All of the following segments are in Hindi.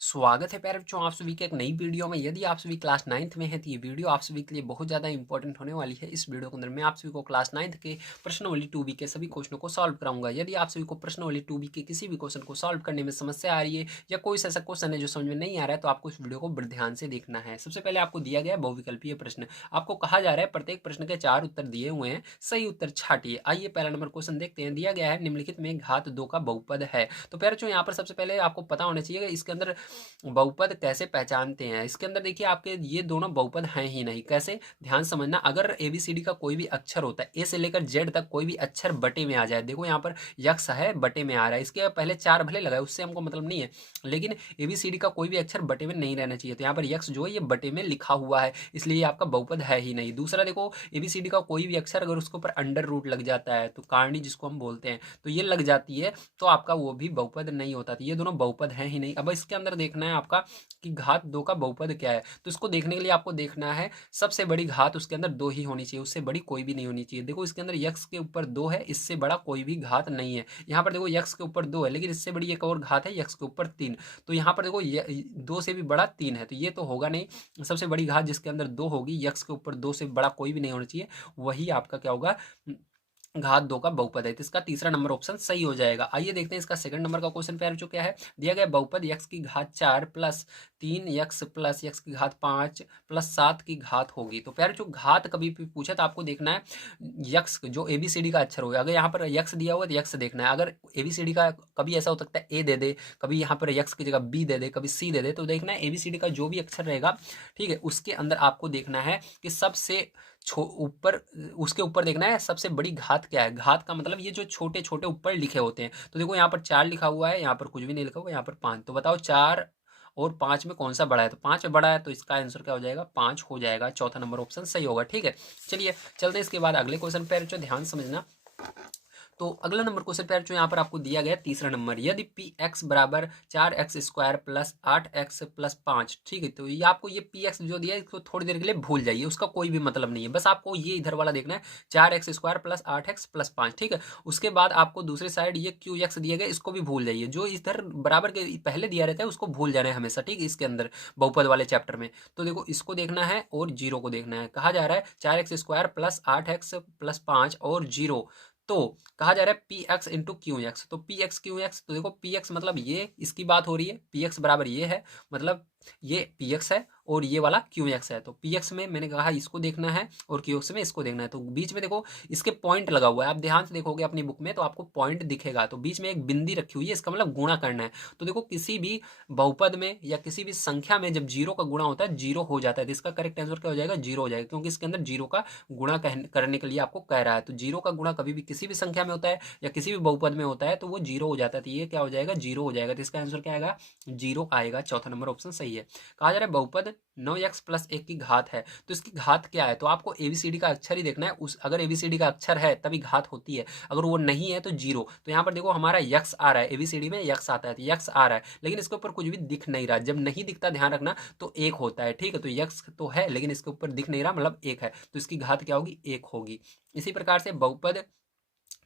स्वागत है प्यारे बच्चों आप सभी के एक नई वीडियो में। यदि आप सभी क्लास 9th में हैं तो ये वीडियो आप सभी के लिए बहुत ज़्यादा इंपॉर्टेंट होने वाली है। इस वीडियो के अंदर मैं आप सभी को क्लास 9th के प्रश्नावली 2B के सभी क्वेश्चनों को सॉल्व कराऊंगा। यदि आप सभी को प्रश्नावली 2B के किसी भी क्वेश्चन को सॉल्व करने में समस्या आ रही है या कोई ऐसा क्वेश्चन है जो समझ में नहीं आ रहा है तो आपको इस वीडियो को बड़े ध्यान से देखना है। सबसे पहले आपको दिया गया बहुविकल्पीय प्रश्न। आपको कहा जा रहा है प्रत्येक प्रश्न के 4 उत्तर दिए हुए हैं, सही उत्तर छाटिए। आइए पहला नंबर क्वेश्चन देखते हैं। दिया गया है निम्नलिखित में घात 2 का बहुपद है। तो प्यारे बच्चों यहाँ पर सबसे पहले आपको पता होना चाहिए कि इसके अंदर बहुपद कैसे पहचानते हैं। इसके अंदर देखिए आपके ये दोनों बहुपद हैं ही नहीं। कैसे, ध्यान समझना। अगर एबीसीडी का कोई भी अक्षर होता है, ए से लेकर जेड तक कोई भी अक्षर बटे में आ जाए, देखो यहाँ पर यक्स है बटे में आ रहा है, इसके पहले 4 भले लगाए उससे हमको मतलब नहीं है, लेकिन एबीसीडी का कोई भी अक्षर बटे में नहीं रहना चाहिए। तो यहाँ पर यक्स जो है ये बटे में लिखा हुआ है, इसलिए ये आपका बहुपद है ही नहीं। दूसरा देखो, एबीसीडी का कोई भी अक्षर अगर उसके ऊपर अंडर रूट लग जाता है, तो कारणी जिसको हम बोलते हैं, तो ये लग जाती है, तो आपका वो भी बहुपद नहीं होता। तो ये दोनों बहुपद हैं ही नहीं। अब इसके अंदर देखना है आपका कि घात 2 का बहुपद क्या है। तो इसको देखने के लिए आपको देखना है सबसे बड़ी घात उसके अंदर 2 ही होनी चाहिए, उससे बड़ी कोई भी नहीं होनी चाहिए। देखो इसके अंदर यक्स के ऊपर 2 है, इससे बड़ा कोई भी घात नहीं है। यहाँ पर देखो यक्स के ऊपर 2 है, लेकिन इससे बड़ी एक और घात है यक्स के ऊपर 3। तो यहाँ पर देखो 2 से भी बड़ा 3 है, तो ये तो होगा नहीं। सबसे बड़ी घात जिसके अंदर 2 होगी, यक्स के ऊपर 2 से बड़ा कोई भी नहीं होना चाहिए, वही आपका क्या होगा, घात 2 का बहुपद है। तो इसका तीसरा नंबर ऑप्शन सही हो जाएगा। आइए देखते हैं इसका सेकंड नंबर का क्वेश्चन प्यार जो क्या है। दिया गया बहुपद यक्स की घात 4 प्लस 3 यक्स प्लस यक्स की घात 5 प्लस 7 की घात होगी। तो प्यार जो घात कभी भी पूछे तो आपको देखना है यक्स जो एबीसीडी का अक्षर होगा। अगर यहाँ पर यक्स दिया हुआ तो यक्स देखना है। अगर एबीसीडी का कभी ऐसा हो सकता है ए दे दे, कभी यहाँ पर यक्स की जगह बी दे दे, कभी सी दे दे, तो देखना है एबीसीडी का जो भी अक्षर रहेगा, ठीक है, उसके अंदर आपको देखना है कि सबसे ऊपर, उसके ऊपर देखना है सबसे बड़ी घात क्या है। घात का मतलब ये जो छोटे छोटे ऊपर लिखे होते हैं। तो देखो यहाँ पर 4 लिखा हुआ है, यहाँ पर कुछ भी नहीं लिखा हुआ, यहाँ पर 5। तो बताओ 4 और 5 में कौन सा बड़ा है। तो 5 बड़ा है, तो इसका आंसर क्या हो जाएगा, 5 हो जाएगा। चौथा नंबर ऑप्शन सही होगा। ठीक है, चलिए चलते हैं इसके बाद अगले क्वेश्चन पे, जो ध्यान समझना। तो अगला नंबर क्वेश्चन पे जो यहाँ पर आपको दिया गया तीसरा नंबर, यदि पी एक्स बराबर 4x² प्लस 8x प्लस 5, ठीक है, तो ये आपको ये पी एक्स जो दिया है इसको थोड़ी देर के लिए भूल जाइए, उसका कोई भी मतलब नहीं है। बस आपको ये इधर वाला देखना है 4x² प्लस 8x प्लस 5, ठीक है। उसके बाद आपको दूसरी साइड ये क्यू एक्स दिए गए, इसको भी भूल जाइए। जो इधर बराबर के पहले दिया रहता है उसको भूल जाना है हमेशा, ठीक है, इसके अंदर बहुपद वाले चैप्टर में। तो देखो इसको देखना है और जीरो को देखना है। कहा जा रहा है 4x² प्लस 8x प्लस 5 और जीरो। तो कहा जा रहा है P x into Q x. तो पी एक्स क्यू एक्स, तो देखो पी एक्स मतलब ये, इसकी बात हो रही है, पी एक्स बराबर ये है, मतलब ये पी एक्स है और ये वाला क्यू एक्स है। तो पी एक्स में मैंने कहा इसको देखना है और क्यू एक्स में इसको देखना है। तो बीच में देखो इसके पॉइंट लगा हुआ है, आप ध्यान से देखोगे अपनी बुक में तो आपको पॉइंट दिखेगा। तो बीच में एक बिंदी रखी हुई है, इसका मतलब गुणा करना है। तो देखो किसी भी बहुपद में या किसी भी संख्या में जब जीरो का गुणा होता है, जीरो हो जाता है, तो इसका करेक्ट आंसर क्या हो जाएगा, जीरो हो जाएगा, क्योंकि इसके अंदर जीरो का गुणा करने के लिए आपको कह रहा है। तो जीरो का गुणा कभी भी किसी भी संख्या में होता है या किसी भी बहुपद में होता है तो वो जीरो हो जाता है। तो ये क्या हो जाएगा, जीरो हो जाएगा। तो इसका आंसर क्या आएगा, जीरो आएगा। चौथा नंबर ऑप्शन सही है। कहा जा रहा है बहुपद 9x प्लस 1 की घात है, तो इसकी घात क्या है। तो आपको एबीसीडी का अक्षर ही देखना है, उस अगर एबीसीडी का अक्षर है तभी घात होती है, अगर वो नहीं है तो जीरो। तो यहाँ पर देखो हमारा यक्स आ रहा है, एबीसीडी में यक्स आता है, तो यक्स आ रहा है, लेकिन इसके ऊपर कुछ भी दिख नहीं रहा। जब नहीं दिखता ध्यान रखना तो एक होता है, ठीक है। तो यक्स तो है लेकिन इसके ऊपर दिख नहीं रहा, मतलब एक है, तो इसकी घात क्या होगी, एक होगी। इसी प्रकार से बहुपद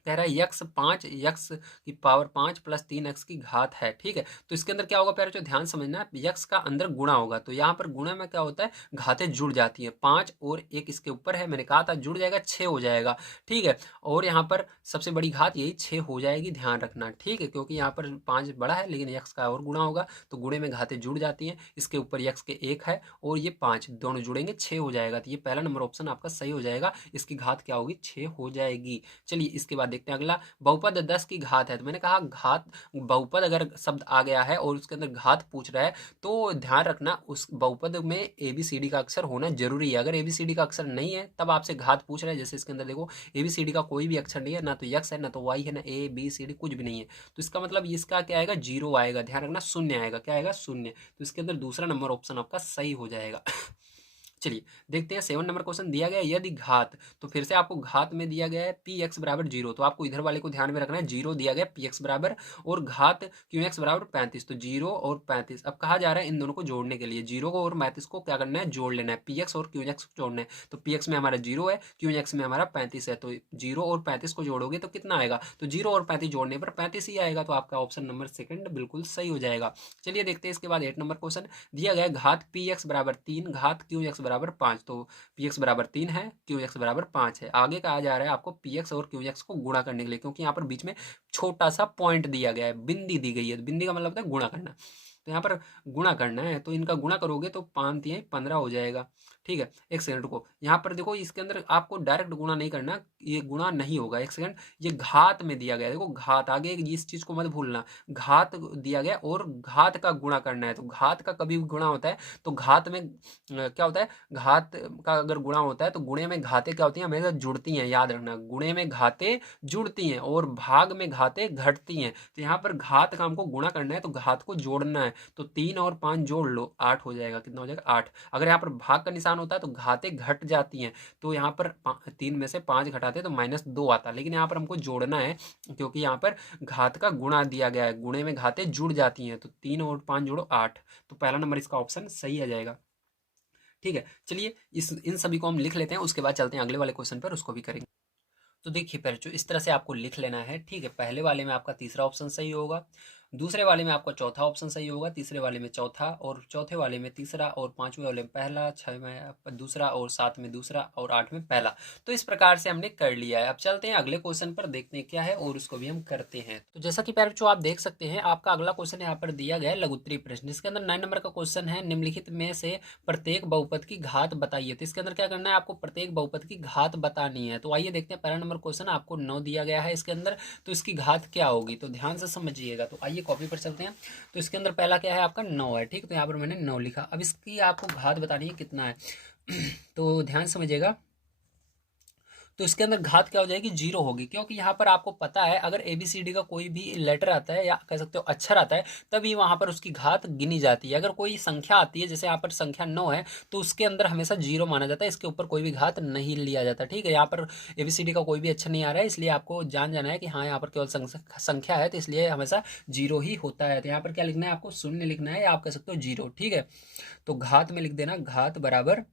कह रहा है यक्स 5 यक्स की पावर 5 प्लस 3x की घात है, ठीक है। तो इसके अंदर क्या होगा प्यारे, जो ध्यान समझना है, यक्स का अंदर गुणा होगा। तो यहाँ पर गुणा में क्या होता है, घातें जुड़ जाती हैं। 5 और 1 इसके ऊपर है, मैंने कहा था जुड़ जाएगा, 6 हो जाएगा, ठीक है। और यहाँ पर सबसे बड़ी घात यही 6 हो जाएगी, ध्यान रखना, ठीक है, क्योंकि यहाँ पर 5 बड़ा है लेकिन यक्स का और गुणा होगा, तो गुणे में घातें जुड़ जाती हैं। इसके ऊपर यक्स के 1 है और ये 5 दोनों जुड़ेंगे 6 हो जाएगा। तो ये पहला नंबर ऑप्शन आपका सही हो जाएगा, इसकी घात क्या होगी, 6 हो जाएगी। चलिए इसके बाद देखते हैं अगला, बहुपद 10 की घात है। तो मैंने कहा घात, बहुपद अगर शब्द आ गया है और उसके अंदर घात पूछ रहा है तो ध्यान रखना उस बहुपद में एबीसीडी का अक्षर होना जरूरी है। अगर एबीसीडी का अक्षर नहीं है तब आपसे घात पूछ रहा है। जैसे इसके अंदर देखो एबीसीडी का कोई भी अक्षर नहीं है, ना तो यक्स है, ना तो वाई है, ना ए बी सी डी, कुछ भी नहीं है। तो इसका मतलब इसका क्या आएगा, जीरो आएगा। ध्यान रखना शून्य आएगा, क्या आएगा, शून्य। तो इसके अंदर दूसरा नंबर ऑप्शन आपका सही हो जाएगा। चलिए देखते हैं 7 नंबर क्वेश्चन दिया गया है यदि घात, तो फिर से आपको घात में दिया गया है पी एक्स बराबर 0, तो आपको इधर वाले को ध्यान में रखना है। 0 दिया गया पी एक्स बराबर और घात क्यू एक्स बराबर 35, तो 0 और 35 अब कहा जा रहा है इन दोनों को जोड़ने के लिए। 0 को और 35 को क्या करना है, जोड़ लेना है। पी एक्स और क्यू एक्स को जोड़ना है, तो पी एक्स में हमारा 0 है, क्यू एक्स में हमारा 35 है, तो 0 और 35 को जोड़ोगे तो कितना आएगा, तो 0 और 35 जोड़ने पर 35 ही आएगा, तो आपका ऑप्शन नंबर सेकंड बिल्कुल सही हो जाएगा। चलिए देखते हैं इसके बाद 8 नंबर क्वेश्चन दिया गया है घात पी एक्स बराबर 3 घात क्यू एक्स बराबर 5, तो पी एक्स बराबर 3 है, क्यू एक्स बराबर 5 है। आगे कहा जा रहा है आपको पी एक्स और क्यू एक्स को गुणा करने के लिए, क्योंकि यहाँ पर बीच में छोटा सा पॉइंट दिया गया है, बिंदी दी गई है, बिंदी का मतलब होता है गुणा करना, तो यहाँ पर गुणा करना है, तो इनका गुणा करोगे तो 5 तिहाई 15 हो जाएगा। ठीक है, एक सेकंड को यहाँ पर देखो, इसके अंदर आपको डायरेक्ट गुणा नहीं करना, ये गुणा नहीं होगा। एक सेकंड, ये घात में दिया गया है, देखो घात, आगे इस चीज को मत भूलना, घात दिया गया और घात का गुणा करना है, तो घात का कभी गुणा होता है तो घात में क्या होता है, घात का अगर गुणा होता है तो गुणे में घाते क्या होती हैं, हमेशा जुड़ती हैं, याद रखना, गुणे में घाते जुड़ती हैं और भाग में घाते घटती हैं। तो यहाँ पर घात का हमको गुणा करना है तो घात को जोड़ना है, तो 3 और 5 जोड़ लो 8 हो जाएगा। कितना हो जाएगा, 8। अगर यहाँ पर भाग का निशान होता है तो घाते घट जाती हैं, तो यहाँ पर 3 में से 5 घटाते तो -2 आता, लेकिन यहाँ पर हमको जोड़ना है क्योंकि यहाँ पर घात का गुणा दिया गया है, गुणे में घाते जुड़ जाती हैं, तो 3 और 5 जोड़ो 8, तो पहला नंबर इसका ऑप्शन सही आ जाएगा। ठीक है, चलिए इन सभी को हम लिख लेते हैं, उसके बाद चलते हैं अगले वाले क्वेश्चन पर, उसको भी करेंगे। तो देखिए बच्चों, इस तरह से आपको लिख लेना है। ठीक है, पहले वाले में आपका तीसरा ऑप्शन सही होगा, दूसरे वाले में आपका चौथा ऑप्शन सही होगा, तीसरे वाले में चौथा, और चौथे वाले में तीसरा, और पांचवें वाले में पहला, छह में दूसरा, और सात में दूसरा, और आठ में पहला। तो इस प्रकार से हमने कर लिया है। अब चलते हैं अगले क्वेश्चन पर, देखते हैं क्या है और उसको भी हम करते हैं। तो जैसा कि बच्चों आप देख सकते हैं, आपका अगला क्वेश्चन यहाँ पर दिया गया है लघुत्तरीय प्रश्न, इसके अंदर 9 नंबर का क्वेश्चन है, निम्नलिखित में से प्रत्येक बहुपद की घात बताइए। तो इसके अंदर क्या करना है, आपको प्रत्येक बहुपद की घात बतानी है। तो आइए देखते हैं, पहला नंबर क्वेश्चन आपको 9 दिया गया है इसके अंदर, तो इसकी घात क्या होगी, तो ध्यान से समझिएगा। तो आइए कॉपी पर चलते हैं। तो इसके अंदर पहला क्या है, आपका 9 है। ठीक, तो यहाँ पर मैंने 9 लिखा। अब इसकी आपको घात बतानी है कितना है तो ध्यान समझिएगा। तो इसके अंदर घात क्या हो जाएगी, 0 होगी, क्योंकि यहाँ पर आपको पता है अगर ABCD का कोई भी लेटर आता है या कह सकते हो अक्षर आता है, तभी वहाँ पर उसकी घात गिनी जाती है। अगर कोई संख्या आती है, जैसे यहाँ पर संख्या 9 है, तो उसके अंदर हमेशा 0 माना जाता है, इसके ऊपर कोई भी घात नहीं लिया जाता। ठीक है, यहाँ पर ABCD का कोई भी अक्षर नहीं आ रहा है, इसलिए आपको जान जाना है कि हाँ यहाँ पर केवल संख्या है, तो इसलिए हमेशा 0 ही होता है। तो यहाँ पर क्या लिखना है, आपको शून्य लिखना है, या आप कह सकते हो 0। ठीक है, तो घात में लिख देना घात बराबर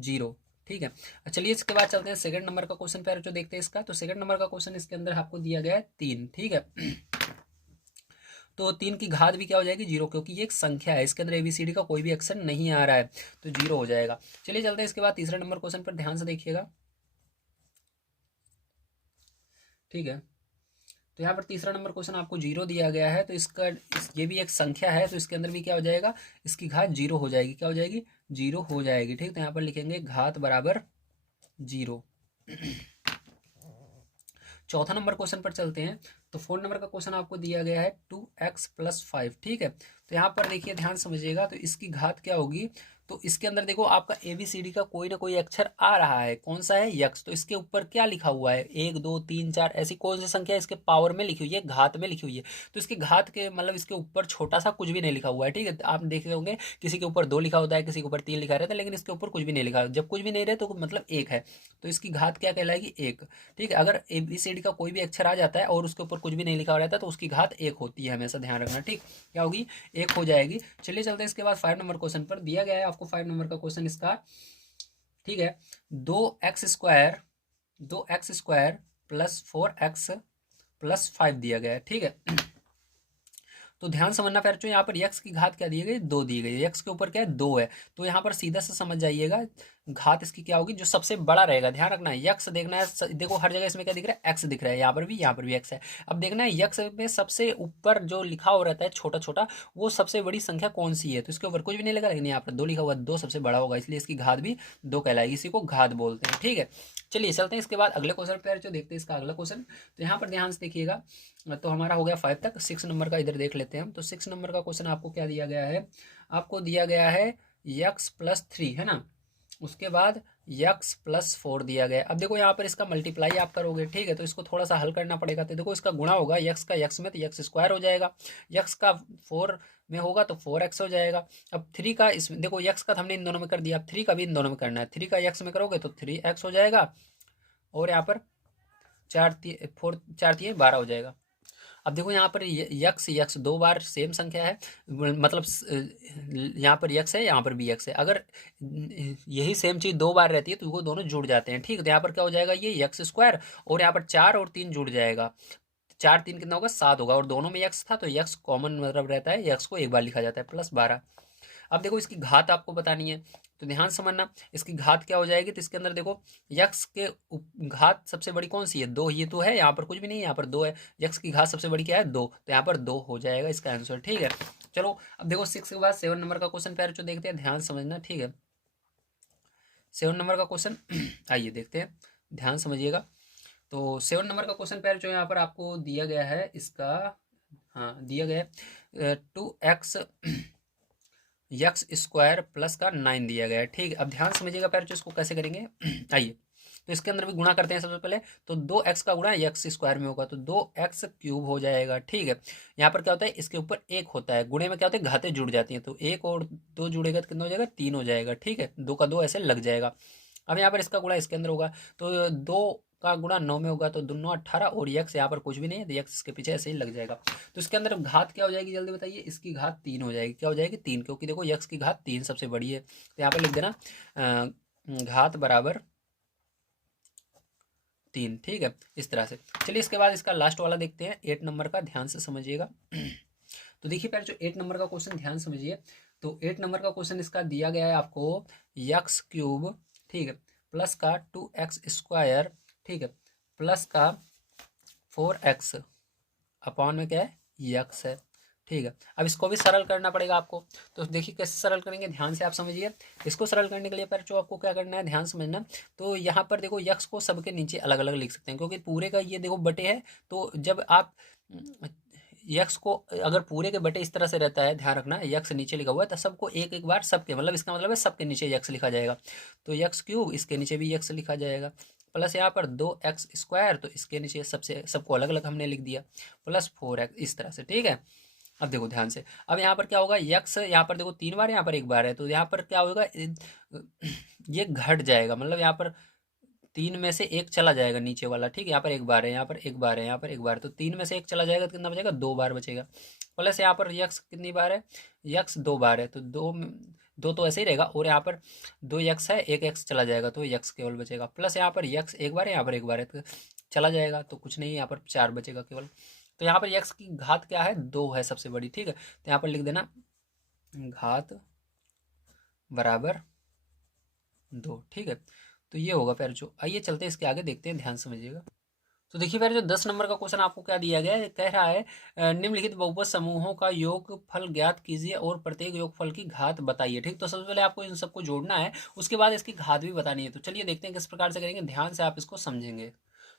0। ठीक है, चलिए इसके बाद चलते हैं सेकंड नंबर का क्वेश्चन पर, जो देखते हैं इसका। तो सेकंड नंबर का क्वेश्चन इसके अंदर आपको दिया गया है 3। ठीक है, तो 3 की घात भी क्या हो जाएगी, 0, क्योंकि ये एक संख्या है, इसके अंदर ABCD का कोई भी अक्षर नहीं आ रहा है, तो 0 हो जाएगा। चलिए चलते हैं इसके बाद तीसरा नंबर क्वेश्चन पर, ध्यान से देखिएगा। ठीक है, तो यहाँ पर तीसरा नंबर क्वेश्चन आपको 0 दिया गया है, तो ये भी एक संख्या है, तो इसके अंदर भी क्या हो जाएगा, इसकी घात 0 हो जाएगी। क्या हो जाएगी, 0 हो जाएगी। ठीक, तो यहाँ पर लिखेंगे घात बराबर 0। चौथा नंबर क्वेश्चन पर चलते हैं। तो 4 नंबर का क्वेश्चन आपको दिया गया है 2x + 5। ठीक है, तो यहाँ पर देखिए ध्यान समझिएगा, तो इसकी घात क्या होगी, तो इसके अंदर देखो आपका ABCD का कोई ना कोई अक्षर आ रहा है, कौन सा है, यक्स। तो इसके ऊपर क्या लिखा हुआ है, 1 2 3 4, ऐसी कौन सी संख्या इसके पावर में लिखी हुई है, घात में लिखी हुई है। तो इसकी घात के मतलब इसके ऊपर छोटा सा कुछ भी नहीं लिखा हुआ है। ठीक है, आप देख रहे होंगे किसी के ऊपर 2 लिखा होता है, किसी के ऊपर 3 लिखा रहता है, लेकिन इसके ऊपर कुछ भी नहीं लिखा। जब कुछ भी नहीं रहे तो मतलब 1 है, तो इसकी घात क्या कहलाएगी, 1। ठीक है, अगर ABCD का कोई भी अक्षर आ जाता है और उसके ऊपर कुछ भी नहीं लिखा रहता है, तो उसकी घात 1 होती है, हमेशा ध्यान रखना। ठीक, क्या होगी, 1 हो जाएगी। चलिए चलते हैं इसके बाद 5 नंबर क्वेश्चन पर, दिया गया है आपको 5 नंबर का क्वेश्चन इसका। ठीक है, 2x² + 4x + 5 दिया गया है। ठीक है, तो ध्यान समझना फिर, जो यहाँ पर यक्स की घात क्या दी गई, 2 दी गई है, यक्स के ऊपर क्या है, 2 है, तो यहाँ पर सीधा से समझ जाइएगा घात इसकी क्या होगी, जो सबसे बड़ा रहेगा। ध्यान रखना है, यक्स देखना है, देखो हर जगह इसमें क्या दिख रहा है, एक्स दिख रहा है, यहाँ पर भी एक्स है। अब देखना है यक्स में सबसे ऊपर जो लिखा हो रहता है छोटा छोटा, वो सबसे बड़ी संख्या कौन सी है, तो इसके ऊपर कुछ भी नहीं लगा, लेकिन यहाँ पर 2 लिखा हुआ है, 2 सबसे बड़ा होगा, इसलिए इसकी घात भी 2 कहलाएगी, इसी को घात बोलते हैं। ठीक है, चलिए चलते हैं इसके बाद अगले क्वेश्चन पर, जो देखते हैं इसका अगला क्वेश्चन। तो यहाँ पर ध्यान से देखिएगा, तो हमारा हो गया 5 तक। 6 नंबर का इधर देख लेते हैं हम। तो 6 नंबर का क्वेश्चन आपको क्या दिया गया है, आपको दिया गया है x + 3, है ना। उसके बाद यक्स प्लस 4 दिया गया। अब देखो यहाँ पर इसका मल्टीप्लाई आप करोगे, ठीक है, तो इसको थोड़ा सा हल करना पड़ेगा। तो देखो इसका गुणा होगा यक्स का यक्स में, तो यक्स स्क्वायर हो जाएगा। यक्स का 4 में होगा तो 4x हो जाएगा। अब 3 का इसमें देखो, यक्स का तो हमने इन दोनों में कर दिया, अब 3 का भी इन दोनों में करना है। 3 का यक्स में करोगे तो 3x हो जाएगा, और यहाँ पर 4 4 12 हो जाएगा। अब देखो यहाँ पर यक्स यक्स दो बार सेम संख्या है, मतलब यहाँ पर यक्स है, यहाँ पर भी यक्स है। अगर यही सेम चीज़ दो बार रहती है तो वो दोनों जुड़ जाते हैं, ठीक है। तो यहाँ पर क्या हो जाएगा, ये यक्स स्क्वायर, और यहाँ पर 4 और 3 जुड़ जाएगा। 4 3 कितना होगा, 7 होगा, और दोनों में यक्स था तो यक्स कॉमन मतलब रहता है, यक्स को एक बार लिखा जाता है, +12। अब देखो इसकी घात आपको बतानी है, तो ध्यान समझना। इसकी घात क्या हो जाएगी, तो इसके अंदर देखो यक्स के घात सबसे बड़ी कौन सी है, 2। ये तो है, यहाँ पर कुछ भी नहीं है, यहाँ पर 2 है। यक्स की घात सबसे बड़ी क्या है, 2, तो यहाँ पर 2 हो जाएगा इसका आंसर, ठीक है। चलो अब देखो 6 के बाद 7 नंबर का क्वेश्चन पैर जो देखते हैं, ध्यान समझना, ठीक है। 7 नंबर का क्वेश्चन आइए देखते हैं, ध्यान समझिएगा। तो 7 नंबर का क्वेश्चन पैर जो यहाँ पर आपको दिया गया है इसका, हाँ दिया गया है 2x यक्स स्क्वायर प्लस का 9 दिया गया है, ठीक है। अब ध्यान समझिएगा पैर, इसको कैसे करेंगे आइए। तो इसके अंदर भी गुणा करते हैं सबसे पहले, तो 2x का गुणा यक्स स्क्वायर में होगा तो 2x क्यूब हो जाएगा, ठीक है। यहाँ पर क्या होता है, इसके ऊपर एक होता है, गुणे में क्या होता है, घातें जुड़ जाती हैं, तो 1 और 2 जुड़ेगा तो कितना हो जाएगा, 3 हो जाएगा, ठीक है। 2 का 2 ऐसे लग जाएगा। अब यहाँ पर इसका गुणा इसके अंदर होगा, तो 2 का गुणा 9 में होगा तो 2 9 18, और यक्स यहाँ पर कुछ भी नहीं है तो यक्स इसके पीछे ऐसे ही लग जाएगा। तो इसके अंदर घात क्या हो जाएगी, जल्दी बताइए। इसकी घात 3 हो जाएगी, क्या हो जाएगी, 3, क्योंकि देखो यक्स की घात 3 सबसे बड़ी है, तो यहाँ पर लिख देना घात बराबर 3, ठीक है, इस तरह से। चलिए इसके बाद इसका लास्ट वाला देखते हैं, 8 नंबर का, ध्यान से समझिएगा। तो देखिए पहले जो 8 नंबर का क्वेश्चन ध्यान समझिए। तो 8 नंबर का क्वेश्चन इसका दिया गया है आपको यक्स क्यूब, ठीक है, प्लस का 2x स्क्वायर, ठीक है, प्लस का 4x अपॉन में क्या है, यक्स है, ठीक है। अब इसको भी सरल करना पड़ेगा आपको, तो देखिए कैसे सरल करेंगे, ध्यान से आप समझिए। इसको सरल करने के लिए पर जो आपको क्या करना है, ध्यान समझना। तो यहाँ पर देखो यक्स को सबके नीचे अलग अलग लिख सकते हैं, क्योंकि पूरे का ये देखो बटे है, तो जब आप यक्स को अगर पूरे के बटे इस तरह से रहता है, ध्यान रखना, यक्स नीचे लिखा हुआ है तो सबको एक एक बार सबके, मतलब इसका मतलब है सबके नीचे यक्स लिखा जाएगा। तो यक्स क्यूब, इसके नीचे भी यक्स लिखा जाएगा, प्लस यहाँ पर 2x स्क्वायर, तो इसके नीचे सबसे सबको अलग अलग हमने लिख दिया, प्लस 4x, इस तरह से, ठीक है। अब देखो ध्यान से, अब यहाँ पर क्या होगा, यक्स यहाँ पर देखो 3 बार, यहाँ पर 1 बार है, तो यहाँ पर क्या होगा, ये घट जाएगा, मतलब यहाँ पर 3 में से 1 चला जाएगा नीचे वाला, ठीक है। यहाँ पर 1 बार है, यहाँ पर 1 बार है, यहाँ पर 1 बार है, तो 3 में से 1 चला जाएगा तो कितना बचेगा, 2 बार बचेगा। प्लस यहाँ पर यक्स कितनी बार है, यक्स 2 बार है, तो 2 तो ऐसे ही रहेगा, और यहाँ पर 2 यक्स है, 1 एक्स चला जाएगा तो यक्स केवल बचेगा। प्लस यहाँ पर यक्स 1 बार है, यहाँ पर 1 बार है, तो चला जाएगा तो कुछ नहीं, यहाँ पर 4 बचेगा केवल। तो यहाँ पर यक्स की घात क्या है, 2 है सबसे बड़ी, ठीक है। तो यहाँ पर लिख देना घात बराबर 2, ठीक है। तो ये होगा फिर जो, आइए चलते हैं इसके आगे, देखते हैं, ध्यान समझिएगा। तो देखिए फिर जो 10 नंबर का क्वेश्चन आपको क्या दिया गया है, कह रहा है निम्नलिखित बहुपद समूहों का योगफल ज्ञात कीजिए और प्रत्येक योगफल की घात बताइए, ठीक। तो सबसे पहले आपको इन सबको जोड़ना है, उसके बाद इसकी घात भी बतानी है। तो चलिए देखते हैं किस प्रकार से करेंगे, ध्यान से आप इसको समझेंगे।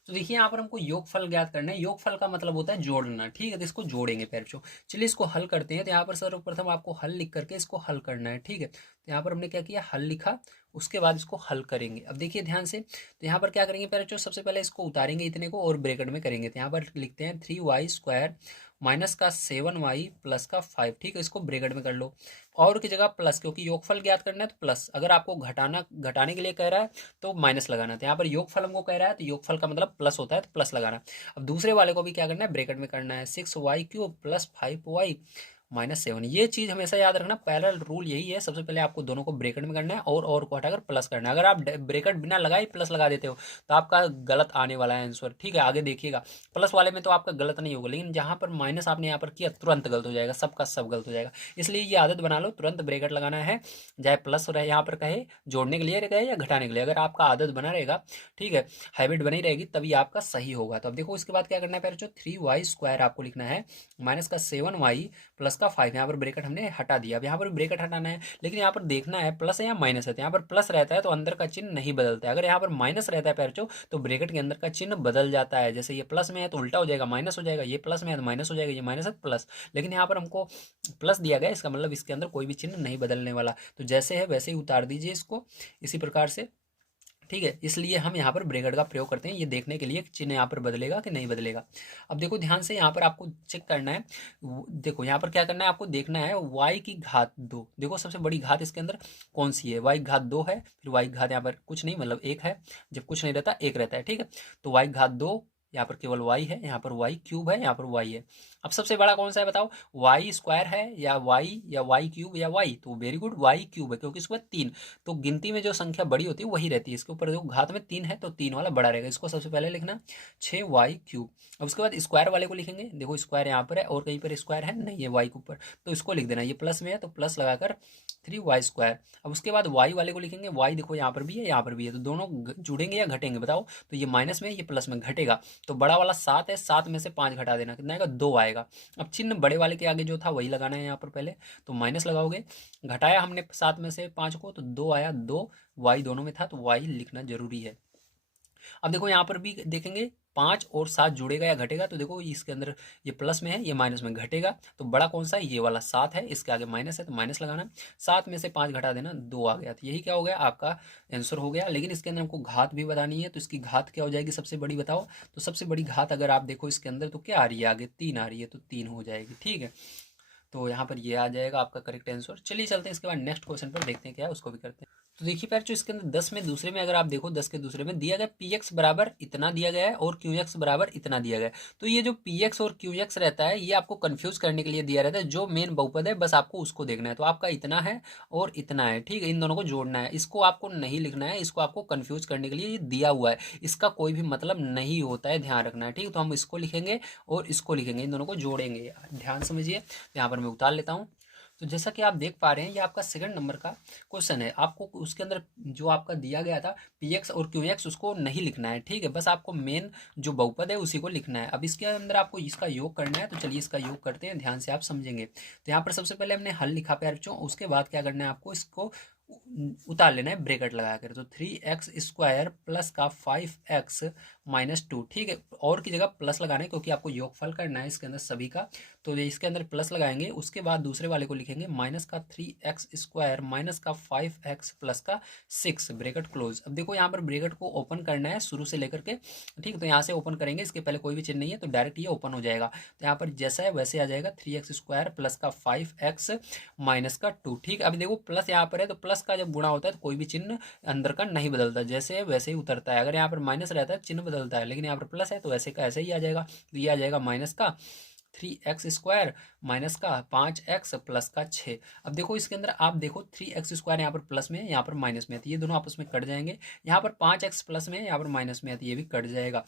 तो देखिए यहाँ पर हमको योगफल ज्ञात करना है, योगफल का मतलब होता है जोड़ना, ठीक है। तो इसको जोड़ेंगे पैरचो, चलिए इसको हल करते हैं। तो यहाँ पर सर्वप्रथम आपको हल लिख करके इसको हल करना है, ठीक है। तो यहाँ पर हमने क्या किया, हल लिखा, उसके बाद इसको हल करेंगे। अब देखिए ध्यान से, तो यहाँ पर क्या करेंगे पैरचो, सबसे पहले इसको उतारेंगे इतने को और ब्रैकेट में करेंगे। तो यहाँ पर लिखते हैं 3y स्क्वायर माइनस का 7y प्लस का 5, ठीक है। इसको ब्रैकेट में कर लो, और की जगह प्लस, क्योंकि योगफल ज्ञात करना है तो प्लस, अगर आपको घटाने के लिए कह रहा है तो माइनस लगाना है। तो यहाँ पर योगफल हमको कह रहा है तो योगफल का मतलब प्लस होता है, तो प्लस लगाना। अब दूसरे वाले को भी क्या करना है, ब्रैकेट में करना है, 6y cube plus 5y minus 7। ये चीज़ हमेशा याद रखना, पहला रूल यही है, सबसे पहले आपको दोनों को ब्रैकेट में करना है और को हटाकर प्लस करना है। अगर आप ब्रैकेट बिना लगाए प्लस लगा देते हो तो आपका गलत आने वाला है आंसर, ठीक है। आगे देखिएगा, प्लस वाले में तो आपका गलत नहीं होगा, लेकिन जहाँ पर माइनस आपने यहाँ पर किया तुरंत गलत हो जाएगा, सबका सब गलत हो जाएगा। इसलिए ये आदत बना लो, तुरंत ब्रैकेट लगाना है, चाहे प्लस रहे यहाँ पर कहे, जोड़ने के लिए कहे या घटाने के लिए, अगर आपका आदत बना रहेगा, ठीक है, हैबिट बनी रहेगी, तभी आपका सही होगा। तो अब देखो इसके बाद क्या करना है, पहले जो 3y स्क्वायर आपको लिखना है माइनस का 7y प्लस का 5, यहाँ पर ब्रैकेट हमने हटा दिया। अब यहाँ पर ब्रैकेट हटाना है, लेकिन यहाँ पर देखना है प्लस है या माइनस है। तो यहाँ पर प्लस रहता है तो अंदर का चिन्ह नहीं बदलता है, अगर यहाँ पर माइनस रहता है पैरचो तो ब्रैकेट के अंदर का चिन्ह बदल जाता है। जैसे ये प्लस में है तो उल्टा हो जाएगा, माइनस हो जाएगा, ये प्लस में है तो माइनस हो जाएगा, ये माइनस है तो प्लस। लेकिन यहाँ पर हमको प्लस दिया गया, इसका मतलब इसके अंदर कोई भी चिन्ह नहीं बदलने वाला। तो जैसे है वैसे ही उतार दीजिए इसको, इसी प्रकार से, ठीक है। इसलिए हम यहाँ पर ब्रैकेट का प्रयोग करते हैं ये देखने के लिए कि चिन्ह यहाँ पर बदलेगा कि नहीं बदलेगा। अब देखो ध्यान से, यहाँ पर आपको चेक करना है, देखो यहाँ पर क्या करना है, आपको देखना है y की घात 2। देखो सबसे बड़ी घात इसके अंदर कौन सी है, y की घात 2 है, फिर y की घात यहाँ पर कुछ नहीं मतलब 1 है, जब कुछ नहीं रहता 1 रहता है, ठीक है। तो y की घात 2, यहाँ पर केवल y है, यहाँ पर y क्यूब है, यहाँ पर y है। अब सबसे बड़ा कौन सा है बताओ, y स्क्वायर है या y क्यूब या y, तो वेरी गुड, y क्यूब है, क्योंकि इसके बाद 3, तो गिनती में जो संख्या बड़ी होती है वही रहती है। इसके ऊपर देखो घात में 3 है तो 3 वाला बड़ा रहेगा, इसको सबसे पहले लिखना 6y क्यूब। अब उसके बाद स्क्वायर वाले को लिखेंगे, देखो स्क्वायर यहाँ पर है और कहीं पर स्क्वायर है नहीं है y के ऊपर, तो इसको लिख देना, ये प्लस में है तो प्लस लगाकर 3y स्क्वायर। अब उसके बाद y वाले को लिखेंगे, y देखो यहाँ पर भी है यहाँ पर भी है, तो दोनों जुड़ेंगे या घटेंगे बताओ, तो ये माइनस में ये प्लस में घटेगा। तो बड़ा वाला 7 है, 7 में से 5 घटा देना, कितना आएगा 2 आएगा। अब चिन्ह बड़े वाले के आगे जो था वही लगाना है यहाँ पर पहले, तो माइनस लगाओगे, घटाया हमने 7 में से 5 को तो 2 आया, 2 y दोनों में था तो y लिखना जरूरी है। अब देखो यहाँ पर भी देखेंगे 5 और 7 जुड़ेगा या घटेगा, तो देखो इसके अंदर ये प्लस में है ये माइनस में घटेगा, तो बड़ा कौन सा है, ये वाला 7 है, इसके आगे माइनस है तो माइनस लगाना, 7 में से 5 घटा देना, 2 आ गया। तो यही क्या हो गया, आपका आंसर हो गया। लेकिन इसके अंदर हमको घात भी बतानी है, तो इसकी घात क्या हो जाएगी सबसे बड़ी बताओ, तो सबसे बड़ी घात अगर आप देखो इसके अंदर तो क्या आ रही है, आगे 3 आ रही है, तो 3 हो जाएगी, ठीक है। तो यहाँ पर ये आ जाएगा आपका करेक्ट आंसर। चलिए चलते हैं इसके बाद नेक्स्ट क्वेश्चन पर, देखते हैं क्या है, उसको भी करते हैं। तो देखिए पैर, जो इसके अंदर 10 में दूसरे में अगर आप देखो 10 के दूसरे में दिया गया पी एक्स बराबर इतना दिया गया है और क्यू एक्स बराबर इतना दिया गया है। तो ये जो पी एक्स और क्यू एक्स रहता है ये आपको कंफ्यूज करने के लिए दिया रहता है, जो मेन बहुपद है बस आपको उसको देखना है। तो आपका इतना है और इतना है, ठीक है, इन दोनों को जोड़ना है, इसको आपको नहीं लिखना है, इसको आपको कंफ्यूज करने के लिए ये दिया हुआ है, इसका कोई भी मतलब नहीं होता है, ध्यान रखना है, ठीक है। तो हम इसको लिखेंगे और इसको लिखेंगे, इन दोनों को जोड़ेंगे, ध्यान समझिए। तो यहाँ पर मैं उतार लेता हूँ। तो जैसा कि आप देख पा रहे हैं ये आपका सेकंड नंबर का क्वेश्चन है, आपको उसके अंदर जो आपका दिया गया था पी एक्स और क्यू एक्स उसको नहीं लिखना है, ठीक है, बस आपको मेन जो बहुपद है उसी को लिखना है। अब इसके अंदर आपको इसका योग करना है, तो चलिए इसका योग करते हैं, ध्यान से आप समझेंगे। तो यहाँ पर सबसे पहले हमने हल लिखा प्यार बच्चों, उसके बाद क्या करना है आपको इसको उतार लेना है ब्रैकेट लगा कर। तो 3x स्क्वायर प्लस का 5x माइनस 2, ठीक है, और की जगह प्लस लगाना है क्योंकि आपको योगफल करना है इसके अंदर सभी का, तो ये इसके अंदर प्लस लगाएंगे। उसके बाद दूसरे वाले को लिखेंगे माइनस का 3x स्क्वायर माइनस का 5x प्लस का 6 ब्रैकेट क्लोज। अब देखो यहाँ पर ब्रैकेट को ओपन करना है शुरू से लेकर के, ठीक है, तो यहाँ से ओपन करेंगे, इसके पहले कोई भी चिन्ह नहीं है तो डायरेक्ट ये ओपन हो जाएगा। तो यहाँ पर जैसा है वैसे आ जाएगा 3x स्क्वायर प्लस का 5x माइनस का 2, ठीक है। अभी देखो प्लस यहाँ पर है तो प्लस का जब गुणा होता है तो कोई भी चिन्ह अंदर का नहीं बदलता, जैसे है वैसे ही उतरता है। अगर यहाँ पर माइनस रहता है चिन्ह बदलता है, लेकिन यहाँ पर प्लस है तो ऐसे का ऐसे ही आ जाएगा। तो ये आ जाएगा माइनस का 3x स्क्वायर माइनस का 5x प्लस का 6। अब देखो इसके अंदर आप देखो 3x स्क्वायर यहाँ पर प्लस में है यहाँ पर माइनस में है, तो ये दोनों आपस में कट जाएंगे। यहाँ पर 5x प्लस में है यहाँ पर माइनस में है, तो ये भी कट जाएगा।